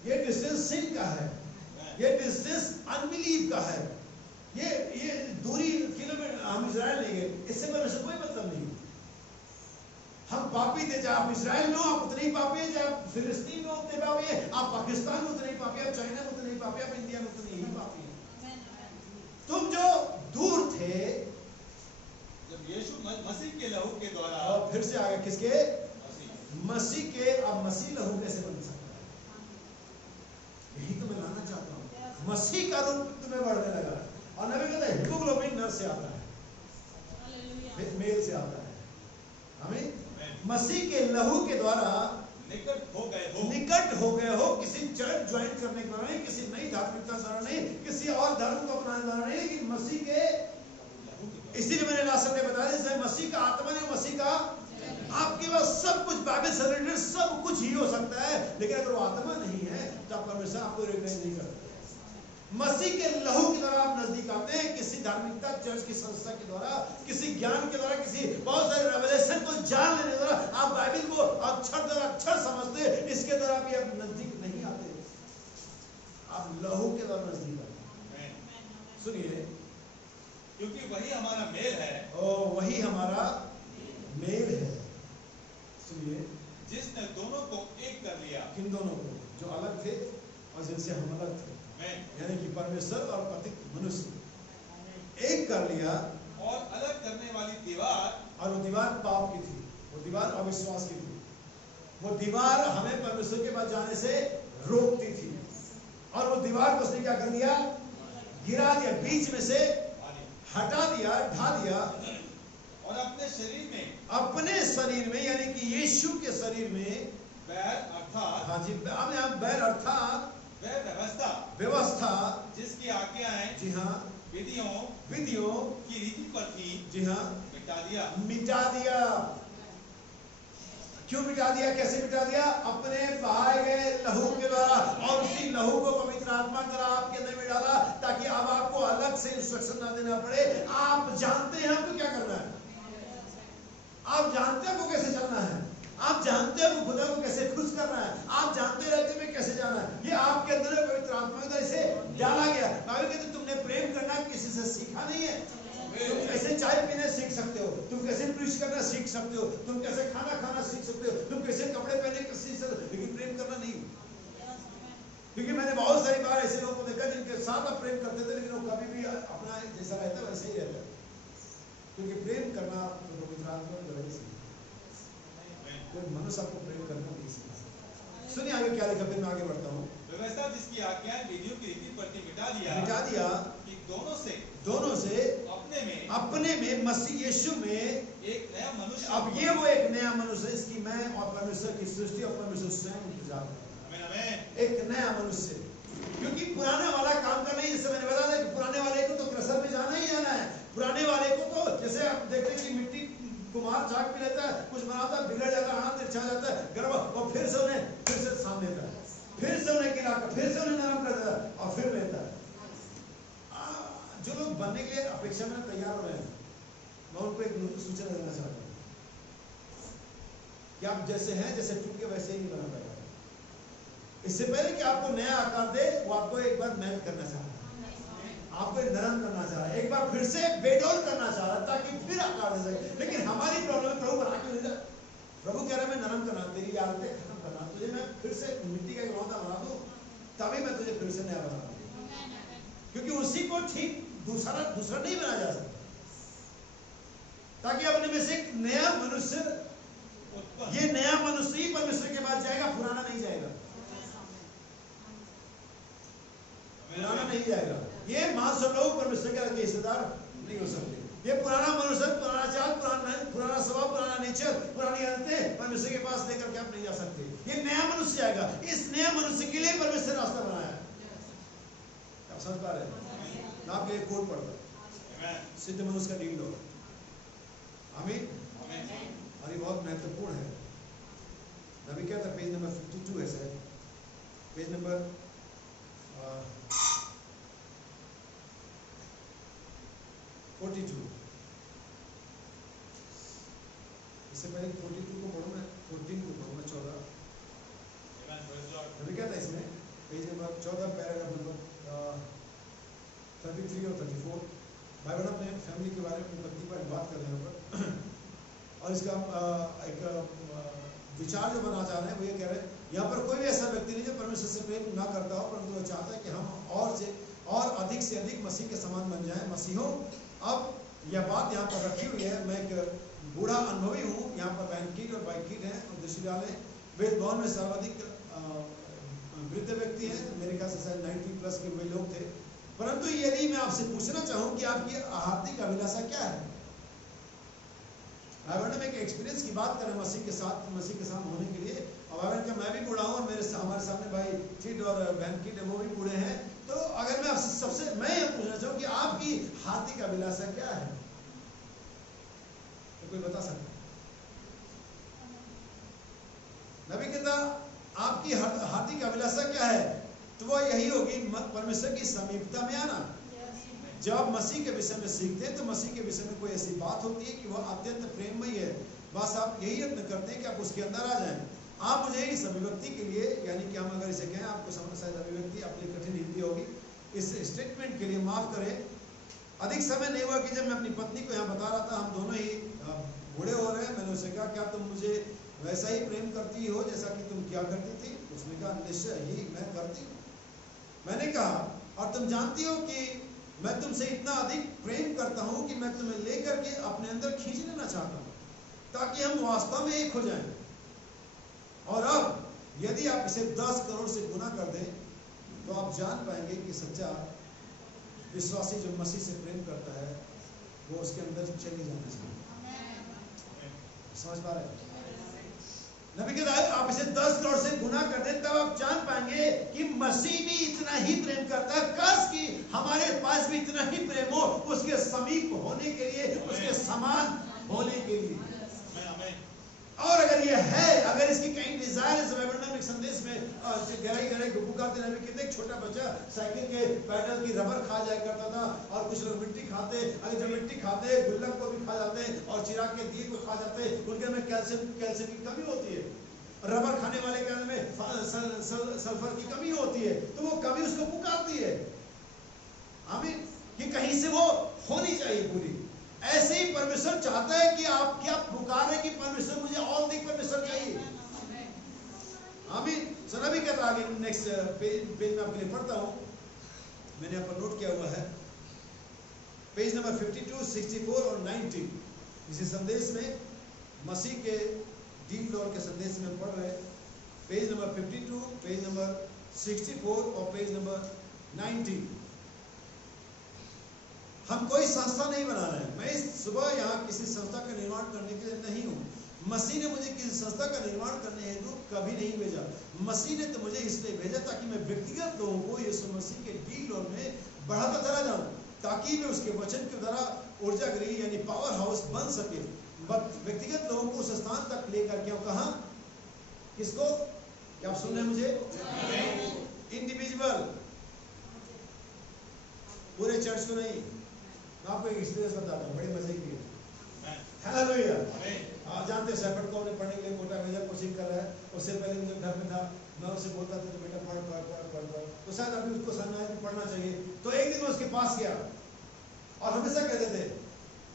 ये डिस्टेंस सिन का है, ये डिस्टेंस अनबिलीव का है, ये दूरी किलोमीटर। हम इजराइल नहीं गए, इससे परमेश्वर कोई मतलब नहीं। हम पापी थे, चाहे आप इजराइल में हो आप उतने ही पापी हैं, चाहे आप फिलिस्तीन में उतने पापी हैं, आप पाकिस्तान में उतने ही पापी हैं, आप चाइना में उतने ही पापी हैं, आप इंडिया में उतने ही पापी हैं। तुम जो दूर थे, जब यीशु मसीह के लहू के द्वारा, और फिर से आगे किसके? मसीह के। अब मसीह लहू कैसे बन सकता है? यही तो मैं लाना चाहता हूँ। मसीह का रूप तुम्हें बढ़ने लगा, और नबी कहता है हीमोग्लोबिन नर से आता है, मेल से आता है। हमें मसीह के लहू के द्वारा निकट हो गए हो किसी चर्च ज्वाइन करने के द्वारा नहीं, किसी नई धार्मिकता द्वारा नहीं, किसी और धर्म को अपनाने द्वारा नहीं, लेकिन मसीह के, इसीलिए मैंने लास्ट में बताया जैसे मसीह का आत्मा नहीं, मसीह का, आपके पास सब कुछ बाइबल से रिलेटेड सब कुछ ही हो सकता है, लेकिन अगर वो आत्मा नहीं है तो आप परमेश्वर आपको रिकॉग्नाइज नहीं करते। मसीह के लहू की तरह आप नजदीक आते हैं, किसी धार्मिकता चर्च की संस्था के द्वारा, किसी ज्ञान के द्वारा, किसी बहुत सारे रेवलेशन को जान लेने द्वारा आप बाइबल को अक्षर द्वारा अक्षर समझते, इसके द्वारा भी आप नजदीक नहीं आते, आप लहू के द्वारा नजदीक आते हैं। सुनिए, क्योंकि वही हमारा मेल है, वही हमारा मेल है। सुनिए, जिसने दोनों को एक कर लिया। किन दोनों को? जो अलग थे और जिनसे हम अलग थे, यानी कि परमेश्वर और पतित मनुष्य एक कर लिया। और अलग करने वाली दीवार, और वो दीवार पाप की थी, वो दीवार अविश्वास की थी, वो दीवार हमें परमेश्वर के पास जाने से रोकती थी, और वो दीवार को उसने क्या कर दिया? गिरा दिया, बीच में से हटा दिया, ढा दिया, और अपने शरीर में यानी कि यीशु के शरीर में बैर अर्थात, हाँ जी, हम बैर अर्थात व्यवस्था जिसकी आज्ञाएं, जी हाँ, विधियों की रीति पर थी, जी हाँ, मिटा दिया। क्यों मिटा दिया? कैसे मिटा दिया? अपने बहाए गए लहू के द्वारा, और उसी लहू को पवित्र आत्मा के द्वारा आपके अंदर में डाला, ताकि अब आपको अलग से इंस्ट्रक्शन ना देना पड़े। आप जानते हैं आपको क्या करना है, आप जानते हैं आपको कैसे चलना है, आप जानते हैं आपको खुदा को कैसे खुश करना है, आप जानते रहते में कैसे जाना है। ये आपके अंदर पवित्र आत्मा के द्वारा इसे डाला गया। बाइबल कहते तुमने प्रेम करना किसी से सीखा नहीं है। तुम कैसे चाय पीने सीख सकते हो, तुम कैसे प्रीच करना सीख सकते हो, तुम कैसे खाना खाना सीख सकते हो, तुम कैसे कपड़े पहने सीख सकते हो, लेकिन प्रेम करना नहीं। क्योंकि मैंने बहुत सारी बार ऐसे लोगों को देखा जिनके साथ आप प्रेम करते थे, लेकिन वो कभी भी अपना जैसा रहता है वैसे ही रहता है। क्योंकि प्रेम करना पवित्र आत्मा के द्वारा सीखा, कोई मनुष्य आपको प्रेम करना नहीं सीखा। सुनिए आगे क्या लिखा, फिर मैं आगे बढ़ता हूँ। व्यवस्था जिसकी आज्ञा विधियों की रीति पर मिटा दिया कि दोनों से अपने में मसीह यीशु में एक नया मनुष्य। अब ये वो एक नया मनुष्य, इसकी मैं और परमेश्वर की सृष्टि और परमेश्वर स्वयं इंतजार करता है, एक नया मनुष्य। क्योंकि पुराने वाला काम का नहीं, जैसे मैंने बताया कि पुराने वाले को तो क्रसर में जाना ही जाना है। पुराने वाले को तो जैसे आप देखते हैं कि मिट्टी कुम्हार झाग भी लेता है, कुछ बनाता है, बिगड़ जाता है, हाथ तिरछा जाता है, गर्व, और फिर से उन्हें फिर से सामने देता है, फिर से उन्हें गिराकर फिर से उन्हें नरम कर देता है और फिर लेता है। जो लोग बनने के लिए अपेक्षा में तैयार हो रहे हैं, मैं उनको एक सूचना देना चाहता हूँ कि आप जैसे हैं, जैसे टूट के वैसे ही नहीं बना पाएगा। इससे पहले कि आपको नया आकार दे, वो आपको एक बार मेहनत करना चाह रहा है, आपको नरम करना चाह रहा है, एक बार फिर से बेडोल करना चाह रहा है ताकि फिर आकार दे सके। लेकिन हमारी प्रॉब्लम है, प्रभु बना के नहीं, प्रभु कह रहा है मैं नरम करना, तेरी आदतें खत्म करना, तुझे मैं फिर से मिट्टी का इकलौता बना दूं, तभी मैं तुझे फिर से नया बना दूं। क्योंकि उसी को ठीक दूसरा नहीं बना जा सकता, ताकि अपने में से एक नया मनुष्य, ये नया मनुष्य ही परमेश्वर के पास जाएगा, पुराना नहीं जाएगा, पुराना नहीं जाएगा। ये मांस और लोग परमेश्वर के हिस्सेदार नहीं हो सकते। ये पुराना मनुष्य, पुराना चाल, पुराना स्वभाव, पुराना नेचर, पुरानी आदतें परमेश्वर के पास लेकर के आप नहीं जा सकते। ये नया मनुष्य आएगा, इस नया मनुष्य के लिए परमेश्वर रास्ता बनाया है। आप समझ पा रहे हैं? मैं आपके लिए कोड पढ़ता, सिद्ध मनुष्य का डील लो। आमीन। और ये बहुत महत्वपूर्ण है। मैं भी कहता पेज नंबर 52 है सर, पेज नंबर 42। इससे पहले 42 को पढ़ो, मैं 14 को पढ़ूंगा, 14। मैं भी कहता इसमें पेज नंबर 14 पैराग्राफ नंबर 33 और 34। भाई बहन अपने फैमिली के बारे में विपत्ति पर बात कर रहे हैं पर और इसका एक विचार जो बना जा रहे हैं वो ये कह रहे हैं, यहाँ पर कोई भी ऐसा व्यक्ति नहीं जो परमेश्वर से प्रेम ना करता हो, परंतु वो चाहता है कि हम और अधिक से अधिक मसीह के समान बन जाएं। मसीहों, अब यह बात यहाँ पर रखी हुई है, मैं एक बूढ़ा अनुभवी हूँ, यहाँ पर बैंकिट और बाइकिट हैं और दृष्टिदाल वे भवन में सर्वाधिक वृद्ध व्यक्ति हैं, मेरे ख्याल से शायद 90+ के वे लोग थे। परंतु यदि मैं आपसे पूछना चाहूँ कि आपकी आर्थिक अभिलाषा क्या है, मैं एक एक्सपीरियंस की बात करें मसीह के साथ होने के लिए, अब अगर क्या मैं भी बूढ़ा हूँ और हमारे सामने भाई किड और बहन किड वो भी बूढ़े हैं, तो अगर मैं आपसे सबसे मैं ये पूछना चाहूँ कि आपकी हार्दिक अभिलाषा क्या है? तो कोई बता सकता है? नबी कहता आपकी हार्दिक अभिलाषा क्या है? तो वो यही होगी परमेश्वर की समीपता में आना। जब आप मसीह के विषय में सीखते हैं तो मसीह के विषय में कोई ऐसी बात होती है कि वह अत्यंत प्रेममयी है, बस आप यही यत्न करते हैं कि आप उसके अंदर आ जाएं। आप मुझे इस अभिव्यक्ति के लिए, यानी कि हम अगर इसे कहें, आपको समझ शायद अभिव्यक्ति अपनी कठिन हिंदी होगी, इस स्टेटमेंट के लिए माफ करें। अधिक समय नहीं हुआ कि जब मैं अपनी पत्नी को यहाँ बता रहा था, हम दोनों ही बूढ़े हो रहे हैं, मैंने उसे कहा क्या तुम मुझे वैसा ही प्रेम करती हो जैसा कि तुम क्या करती थी? उसने कहा निश्चय ही मैं करती हूँ। मैंने कहा और तुम जानती हो कि मैं तुमसे इतना अधिक प्रेम करता हूं कि मैं तुम्हें लेकर के अपने अंदर खींच लेना चाहता हूं ताकि हम वास्तव में एक हो जाएं। और अब यदि आप इसे 10 करोड़ से गुना कर दें तो आप जान पाएंगे कि सच्चा विश्वासी जो मसीह से प्रेम करता है वो उसके अंदर चली जाना चाहिए। समझ पा रहे हैं? नबी कहता है आप इसे 10 करोड़ से गुना कर दें तब आप जान पाएंगे कि मसीह भी इतना ही प्रेम करता है। काश कि हमारे पास भी इतना ही प्रेम हो, उसके समीप होने के लिए, उसके समान होने के लिए। और अगर ये है, अगर इसकी कहीं डिजायर है, एक संदेश में गहराई पुकारते नबी कहते एक छोटा बच्चा साइकिल के पैडल की रबर खा जाया करता था और कुछ लोग मिट्टी खाते, अगर जब मिट्टी खाते गुल्लक को भी खा जाते और चिराग के दिए को खा जाते, उनके में कैल्शियम की कमी होती है। रबर खाने वाले के अंदर में सल्फर की कमी होती है, तो वो कमी उसको पुकारती है। आमीन। कि कहीं से वो होनी चाहिए पूरी। ऐसे ही परमेश्वर चाहता है कि आप क्या पुकारें कि परमेश्वर मुझे और अधिक परमेश्वर चाहिए। आमीन। सुना भी कहता आगे नेक्स्ट पेज में आपके लिए पढ़ता हूं, मैंने यहाँ पर नोट किया हुआ है पेज नंबर 52, 64 और 90। इसी संदेश में मसीह के डीप लॉर्ड के संदेश में पढ़ रहे पेज नंबर 52, पेज नंबर 64 और पेज नंबर 90। हम कोई संस्था नहीं बना रहे हैं। मैं इस सुबह यहाँ किसी संस्था का निर्माण करने के लिए नहीं हूँ। मसीह ने मुझे किसी संस्था का निर्माण करने हेतु कभी नहीं भेजा। मसीह ने तो मुझे इसलिए भेजा ताकि मैं व्यक्तिगत लोगों को यीशु मसीह के डील में बढ़ाता चला जाऊं, ताकि मैं उसके वचन के द्वारा ऊर्जा गृह यानी पावर हाउस बन सके। व्यक्तिगत लोगों को उस स्थान तक लेकर के कहा किसको? क्या आप सुन रहे हैं मुझे? इंडिविजुअल, पूरे चर्च को नहीं। मैं आपको एक एक्सपीरियंस बताता हूँ, बड़ी मजे की। हालेलुया। आप जानते हैं शेफर्ड को अपने पढ़ने के लिए कोटा भेजा, कोचिंग कर रहा है। उससे पहले मुझे घर में था, मैं उससे बोलता था तो बेटा पढ़ पढ़ पढ़ पढ़ पढ़, तो शायद अभी उसको समझ आया कि पढ़ना चाहिए। तो एक दिन मैं उसके पास गया और हमेशा कहते थे,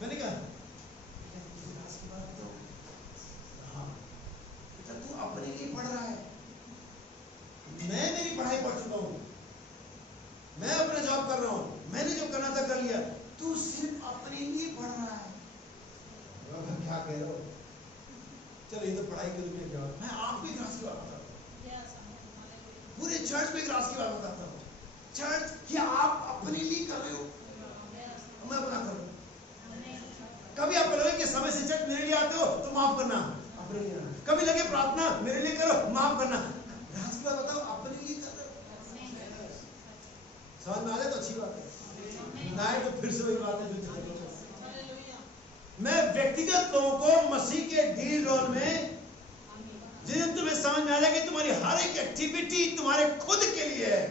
मैंने कहा तू अपने लिए पढ़ रहा है, मैं मेरी पढ़ाई पढ़ चुका हूँ, मैं अपना जॉब कर रहा हूँ, मैंने जो करना था कर लिया, तू सिर्फ अपने लिए पढ़ रहा है। क्या कह रहे हो? चलो ये तो पढ़ाई के लिए क्या, मैं आपको एक रास की बात बताता हूँ, पूरे चर्च में एक रास की बात बताता हूँ। चर्च क्या आप अपने लिए कर रहे हो? मैं अपना कर रहा हूँ। कभी आप बोलोगे कि समय से चर्च मेरे लिए आते हो तो माफ करना, अपने लिए। कभी लगे प्रार्थना मेरे लिए करो, माफ करना। रास की बात बताओ, अपने लिए कर रहे हो। समझ में आ जाए तो अच्छी बात है, ना है तो फिर से वही बात है जो मैं व्यक्तिगत लोगों को मसीह के डील रोल में, जिस दिन तुम्हें समझ में आ जाए कि तुम्हारी हर एक एक्टिविटी तुम्हारे खुद के लिए है।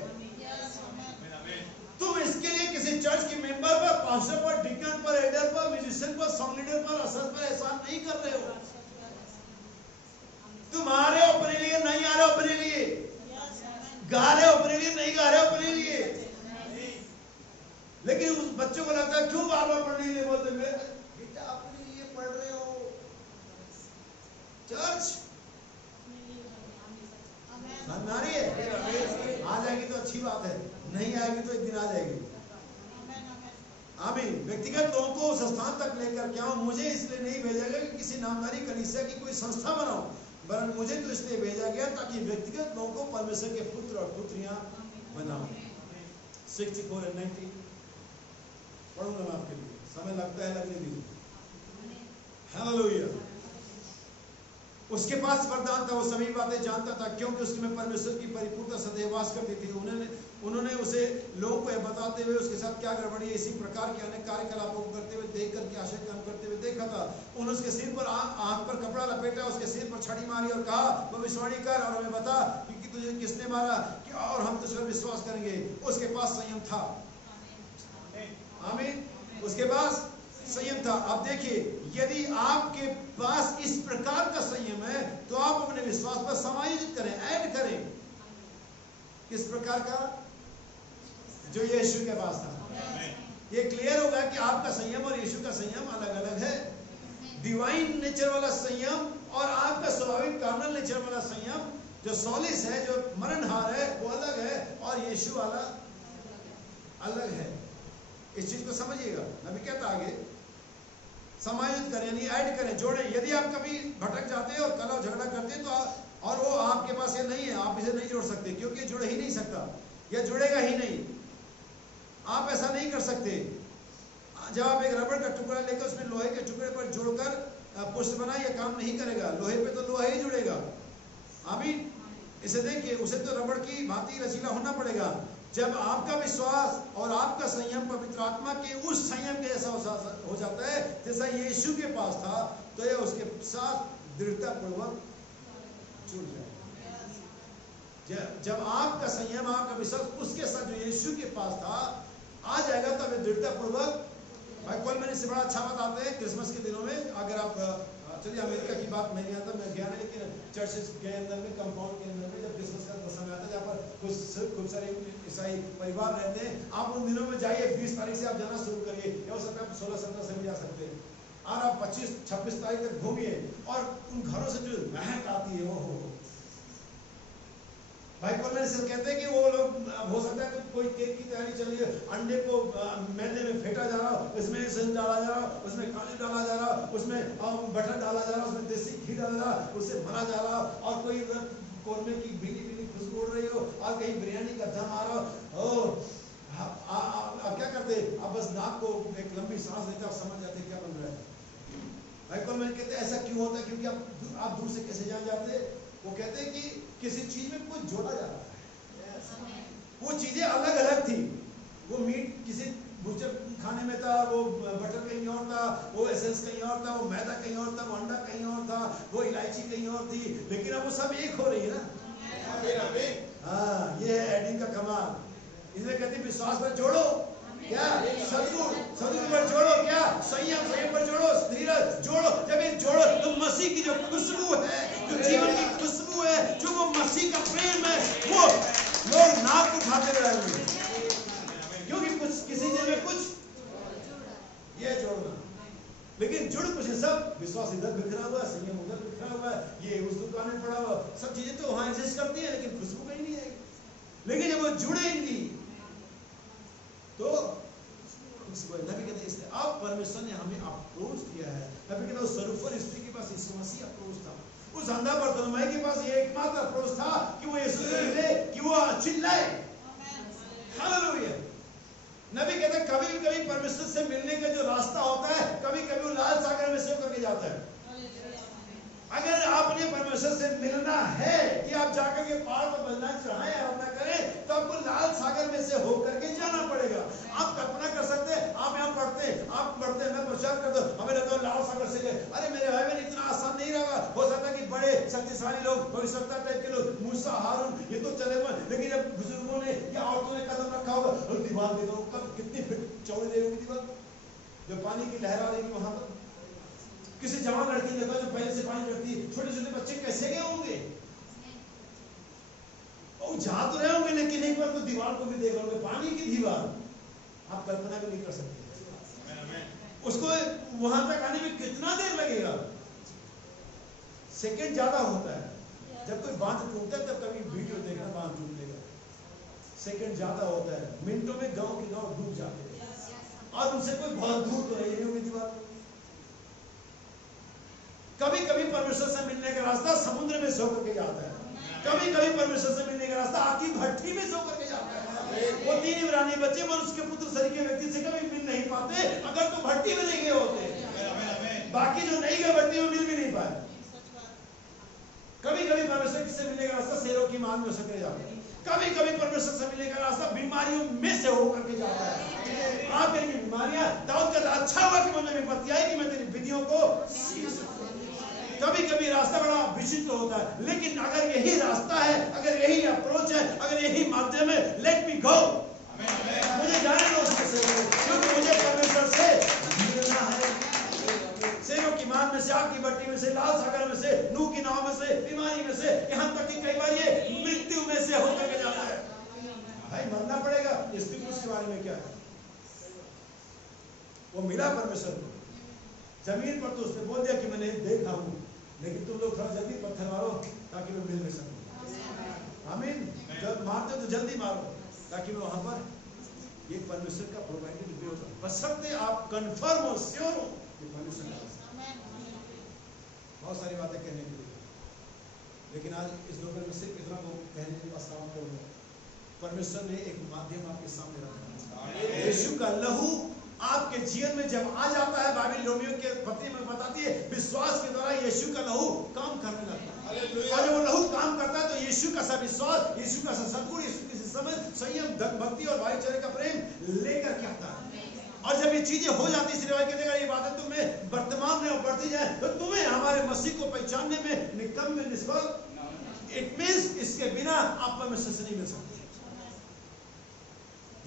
तुम इसके लिए किसी चर्च के मेंबर पर, पास्टर पर, डिकन पर, एल्डर पर, म्यूजिशियन पर, सॉन्ग लीडर पर, असर पर एहसान नहीं कर रहे हो। तुम आ रहे हो अपने लिए, नहीं आ रहे हो अपने लिए, गा रहे हो अपने लिए, नहीं गा रहे हो अपने लिए। लेकिन उस बच्चों को लगता है क्यों बार बार पढ़ने के लिए बोलते हुए, बेटा अपने लिए पढ़ रहे हो। चर्च समझ आ रही है? आ जाएगी तो अच्छी बात है, नहीं आएगी तो एक दिन आ जाएगी। आमीन। व्यक्तिगत लोगों को उस स्थान तक लेकर के आओ। मुझे इसलिए नहीं भेजा गया कि किसी नामधारी कलीसिया की कोई संस्था बनाओ, वरन मुझे तो इसलिए भेजा गया ताकि व्यक्तिगत लोगों को परमेश्वर के पुत्र और पुत्रियां बनाओ। 64 और 90 पढ़ूंगा मैं आपके लिए, समय लगता है लगने दीजिए। हालेलुया। उसके पास वरदान था, वो सभी बातें जानता था क्योंकि उसमें परमेश्वर की परिपूर्णता सदैव वास करती थी। उन्होंने उसे लोगों को यह बताते हुए उसके साथ क्या गड़बड़ी है इसी प्रकार के अनेक कार्यकलापों को करते हुए देख करके आशय काम करते हुए देखा था। उन्होंने उसके सिर पर आंख पर कपड़ा लपेटा, उसके सिर पर छड़ी मारी और कहा भविष्यवाणी कर और हमें बता कि तुझे किसने मारा कि और हम तुझ पर विश्वास करेंगे। उसके पास संयम था। आमीन। उसके पास संयम था। अब देखिए, यदि आपके पास इस प्रकार का संयम है तो आप अपने विश्वास पर समायोजित करें, ऐड करें। किस प्रकार का? जो यीशु के पास था। ये क्लियर होगा कि आपका संयम और यीशु का संयम अलग अलग है। डिवाइन नेचर वाला संयम और आपका स्वाभाविक कार्नल नेचर वाला संयम जो सॉलिस है, जो मरणहार है, वो अलग है और यीशु वाला अलग है। इस चीज को समझिएगा। नबी कहता आगे समायोजित करें, यानी ऐड करें, जोड़ें। यदि आप कभी भटक जाते हैं और कलह झगड़ा करते हैं तो और वो आपके पास ये नहीं है, आप इसे नहीं जोड़ सकते क्योंकि जुड़ ही नहीं सकता, यह जुड़ेगा ही नहीं। आप ऐसा नहीं कर सकते। जब आप एक रबड़ का टुकड़ा लेकर उसमें लोहे के टुकड़े पर जोड़कर पुष्ट बनाए, यह काम नहीं करेगा। लोहे पे तो लोहा ही जुड़ेगा। आमीन। इसे देखिए, उसे तो रबड़ की भांति रसीला होना पड़ेगा। जब आपका विश्वास और आपका संयम पवित्र आत्मा के उस संयम के जैसा हो जाता है जैसा यीशु के पास था, तो यह उसके साथ दृढ़ता पूर्वक जुड़ जाए। जब आपका संयम, आपका विश्वास उसके साथ जो यीशु के पास था आ जाएगा, तब यह दृढ़ता पूर्वक। भाई कॉल मैंने से बड़ा अच्छा बताते हैं क्रिसमस के दिनों में। अगर आप चलिए अमेरिका की बात मैं नहीं आता, मैं गया नहीं, लेकिन चर्चेस के अंदर में, कंपाउंड के अंदर में जब क्रिसमस का समय आता है जहाँ पर खूब सारे ईसाई परिवार रहते हैं, आप उन दिनों में जाइए। 20 तारीख से आप जाना शुरू करिए, या हो सकता है आप 16-17 से भी जा सकते हैं, और आप 25-26 तारीख तक घूमिए और उन घरों से जो महक आती है वो भाई बोलने से कहते हैं कि वो लोग, हो सकता है कि कोई केक की तैयारी चल रही है, अंडे को मैदे में फेंटा जा रहा, उसमें सेंध डाला जा रहा, उसमें काजू डाला जा रहा, उसमें बटर डाला जा रहा, उसमें देसी घी डाला जा रहा, उससे भरा जा रहा, और कोई कोरमे की भीनी भीनी खुशबू उड़ रही हो, और कहीं बिरयानी का दम आ रहा हो। आप क्या करते? आप बस नाक को एक लंबी सांस लेते, आप समझ जाते क्या बन रहा है। भाई कॉल मैंने कहते ऐसा क्यों होता है? क्योंकि आप दूर से कैसे जान जाते? वो कहते हैं कि किसी चीज में कुछ जोड़ा जा रहा है। वो चीजें अलग अलग थी। वो मीट किसी बूचर खाने में था, वो बटर कहीं और था, वो एसेंस कहीं और था, वो मैदा कहीं और था, वो अंडा कहीं और था, वो इलायची कहीं और थी, लेकिन अब वो सब एक हो रही है ना। हाँ, ये है एडिंग का कमाल। इसलिए कहते विश्वास पर जोड़ो, क्या सदगुण पर जोड़ो, क्या संयम पर जोड़ो, धीरज जोड़ो। जब ये जोड़ो तो मसीह की जो खुशबू है, जो जीवन की खुशबू है, जो वो मसीह का प्रेम है, वो लोग नाक उठाते रहेंगे। क्योंकि कुछ किसी चीज में कुछ ये जोड़ना, लेकिन जुड़ कुछ सब। विश्वास इधर बिखरा हुआ, संयम उधर बिखरा हुआ, ये उस दुकान में पड़ा हुआ, सब चीजें तो वहां एग्जिस्ट करती है, लेकिन खुशबू कहीं नहीं आएगी। लेकिन जब वो जुड़ेंगी तो नबी कहते इसलिए अब परमेश्वर ने हमें अप्रोच किया है। नबी कहते उस सरूफर स्त्री के पास यीशु मसीह अप्रोच था, उस अंधा बर्तुलमै के पास ये एकमात्र अप्रोच था कि वो यीशु से मिले, कि वो चिल्लाए हालेलुया। नबी कहते कभी कभी परमेश्वर से मिलने का जो रास्ता होता है, कभी कभी वो लाल सागर में से होकर के जाता है। अगर आपने परमेश्वर से मिलना है कि आप जाकर के पहाड़ पर बलिदान चढ़ाएं और ना करें, तो आपको लाल सागर में से होकर के जाना पड़ेगा। आप कल्पना कर सकते हैं, आप यहाँ पढ़ते, आप पढ़ते, मैं प्रचार कर दो, हमें लगता है लाल सागर से गए। अरे मेरे भाई बहन, इतना आसान नहीं रहा। हो सकता है कि बड़े शक्तिशाली लोग, भविष्यवक्ता टाइप के लोग, मूसा, हारून, ये तो चले हुए, लेकिन जब बुजुर्गों ने या औरतों ने कदम रखा होगा, और दीवार देखो कब कितनी फीट चौड़ी रही होगी दीवार, जो पानी की लहर आ रही वहां पर। किसी जवान लड़की ने देखा जो पहले से पानी रखती है, छोटे छोटे बच्चे कैसे गए होंगे? और जा तो रहे होंगे, लेकिन एक बार तो दीवार को भी देख लोगे, पानी की दीवार, आप कल्पना भी नहीं कर सकते। उसको वहां तक आने में कितना देर लगेगा? सेकंड ज्यादा होता है। जब कोई बांध टूटता है तब कभी वीडियो देखना, बांध टूटने का सेकंड ज्यादा होता है। मिनटों में गांव के गांव डूब जाते हैं, और उनसे कोई बहुत दूर तो नहीं होगी दीवार। कभी कभी परमेश्वर से मिलने का रास्ता समुद्र में से होकर के जाता है, कभी कभी परमेश्वर से मिलने का रास्ता आग की भट्ठी में से होकर के जाता है। वो 3 इब्रानी बच्चे मनुष्य के पुत्र शरीर के व्यक्ति से कभी मिल नहीं पाते अगर तो भट्टी में नहीं गए होते। बाकी जो नहीं गए भट्टी में मिल भी नहीं पाए। कभी कभी परमेश्वर से मिलने का रास्ता शेरों की मान में हो सके जाता है, कभी कभी परमेश्वर से मिलने का रास्ता बीमारियों में से होकर के जाता है। आप मेरी बीमारियां, दाऊद कहता अच्छा हुआ कि मुझे विपत्ति आई कि मैं तेरी विधियों को सीख सकूं। कभी कभी रास्ता बड़ा विचित्र होता है, लेकिन अगर यही रास्ता है, अगर यही अप्रोच है, अगर यही माध्यम है, लेट मी गो, मुझे जाने दो उससे, क्योंकि मुझे परमेश्वर से मिलना है। शेरों की मान में से, आग की भट्टी में से, लाल सागर में से, नूह की नाव में से, बीमारी में से, यहाँ तक कि कई बार ये मृत्यु में से होकर के जाता है। भाई मरना पड़ेगा, इसके बारे में क्या है? वो मिला परमेश्वर को जमीन पर, तो उसने बोल दिया कि मैंने देखा हूं, लेकिन तुम लोग थोड़ा जल्दी पत्थर मारो ताकि मैं मिल सकूं। आमीन। जब मारते तो जल्दी मारो ताकि मैं वहां पर ये परमेश्वर का प्रोवाइडेड वे होता, बशर्ते आप कंफर्म हो, श्योर हो कि परमेश्वर का। बहुत सारी बातें कहने के लिए, लेकिन आज इस दोपहर में सिर्फ इतना को कहने के पास काम करूंगा। परमेश्वर ने एक माध्यम आपके सामने रखा, यीशु का लहू आपके जीवन में जब आ जाता है, बाइबल रोमियो के पत्री में बताती है, विश्वास के द्वारा यीशु का लहू काम करने लगता है। और जब वो लहू काम करता है तो यीशु का सब विश्वास, यीशु का सद्गुण, यीशु की समझ, संयम, भक्ति और भाईचारे का प्रेम लेकर के आता है। और जब ये चीजें हो जाती है, सिर्फ कहते हैं ये बातें तुम्हें वर्तमान में बढ़ती जाए, तो तुम्हें हमारे मसीह को पहचानने में निकम में निष्फल, इट मींस इसके बिना आप परमेश्वर से नहीं मिल सकते।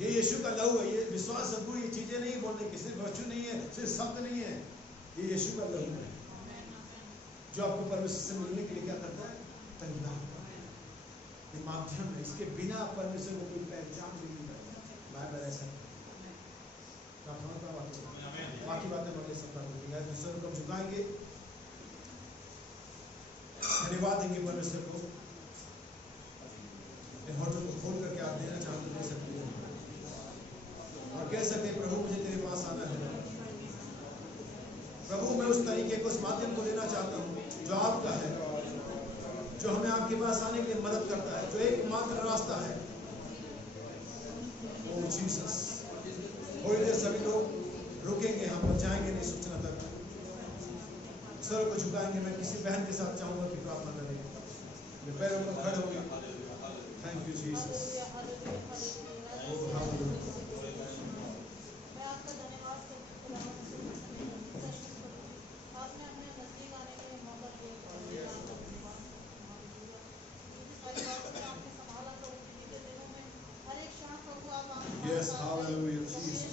ये यीशु का लहू है, ये विश्वास सद्गुण, ये चीजें नहीं बोलने की, सिर्फ वचन नहीं है, सिर्फ शब्द नहीं है, ये यीशु का लहू है जो आपको परमेश्वर से मिलने के लिए क्या करता है, तैयार करता है। ये माध्यम है, इसके बिना परमेश्वर को कोई पहचान नहीं करता। बाइबल ऐसा है। बाकी बातें बड़े सफल होगी। दूसरे को झुकाएंगे, धन्यवाद देंगे परमेश्वर को। होटल को खोल करके आप देना चाहते दे सकते हैं और कह सकते हैं प्रभु मुझे तेरे पास आना है। प्रभु मैं उस तरीके को, उस माध्यम को लेना चाहता हूँ जो आपका है, जो हमें आपके पास आने के लिए मदद करता है, जो एकमात्र रास्ता है। ओ जीसस, थोड़ी देर सभी लोग रुकेंगे, हम पर जाएंगे नहीं सूचना तक, सर को झुकाएंगे। मैं किसी बहन के साथ चाहूंगा कि प्रार्थना करें, मैं पैरों पर खड़े होंगे। Thank you Jesus. Yes, hallelujah, Jesus.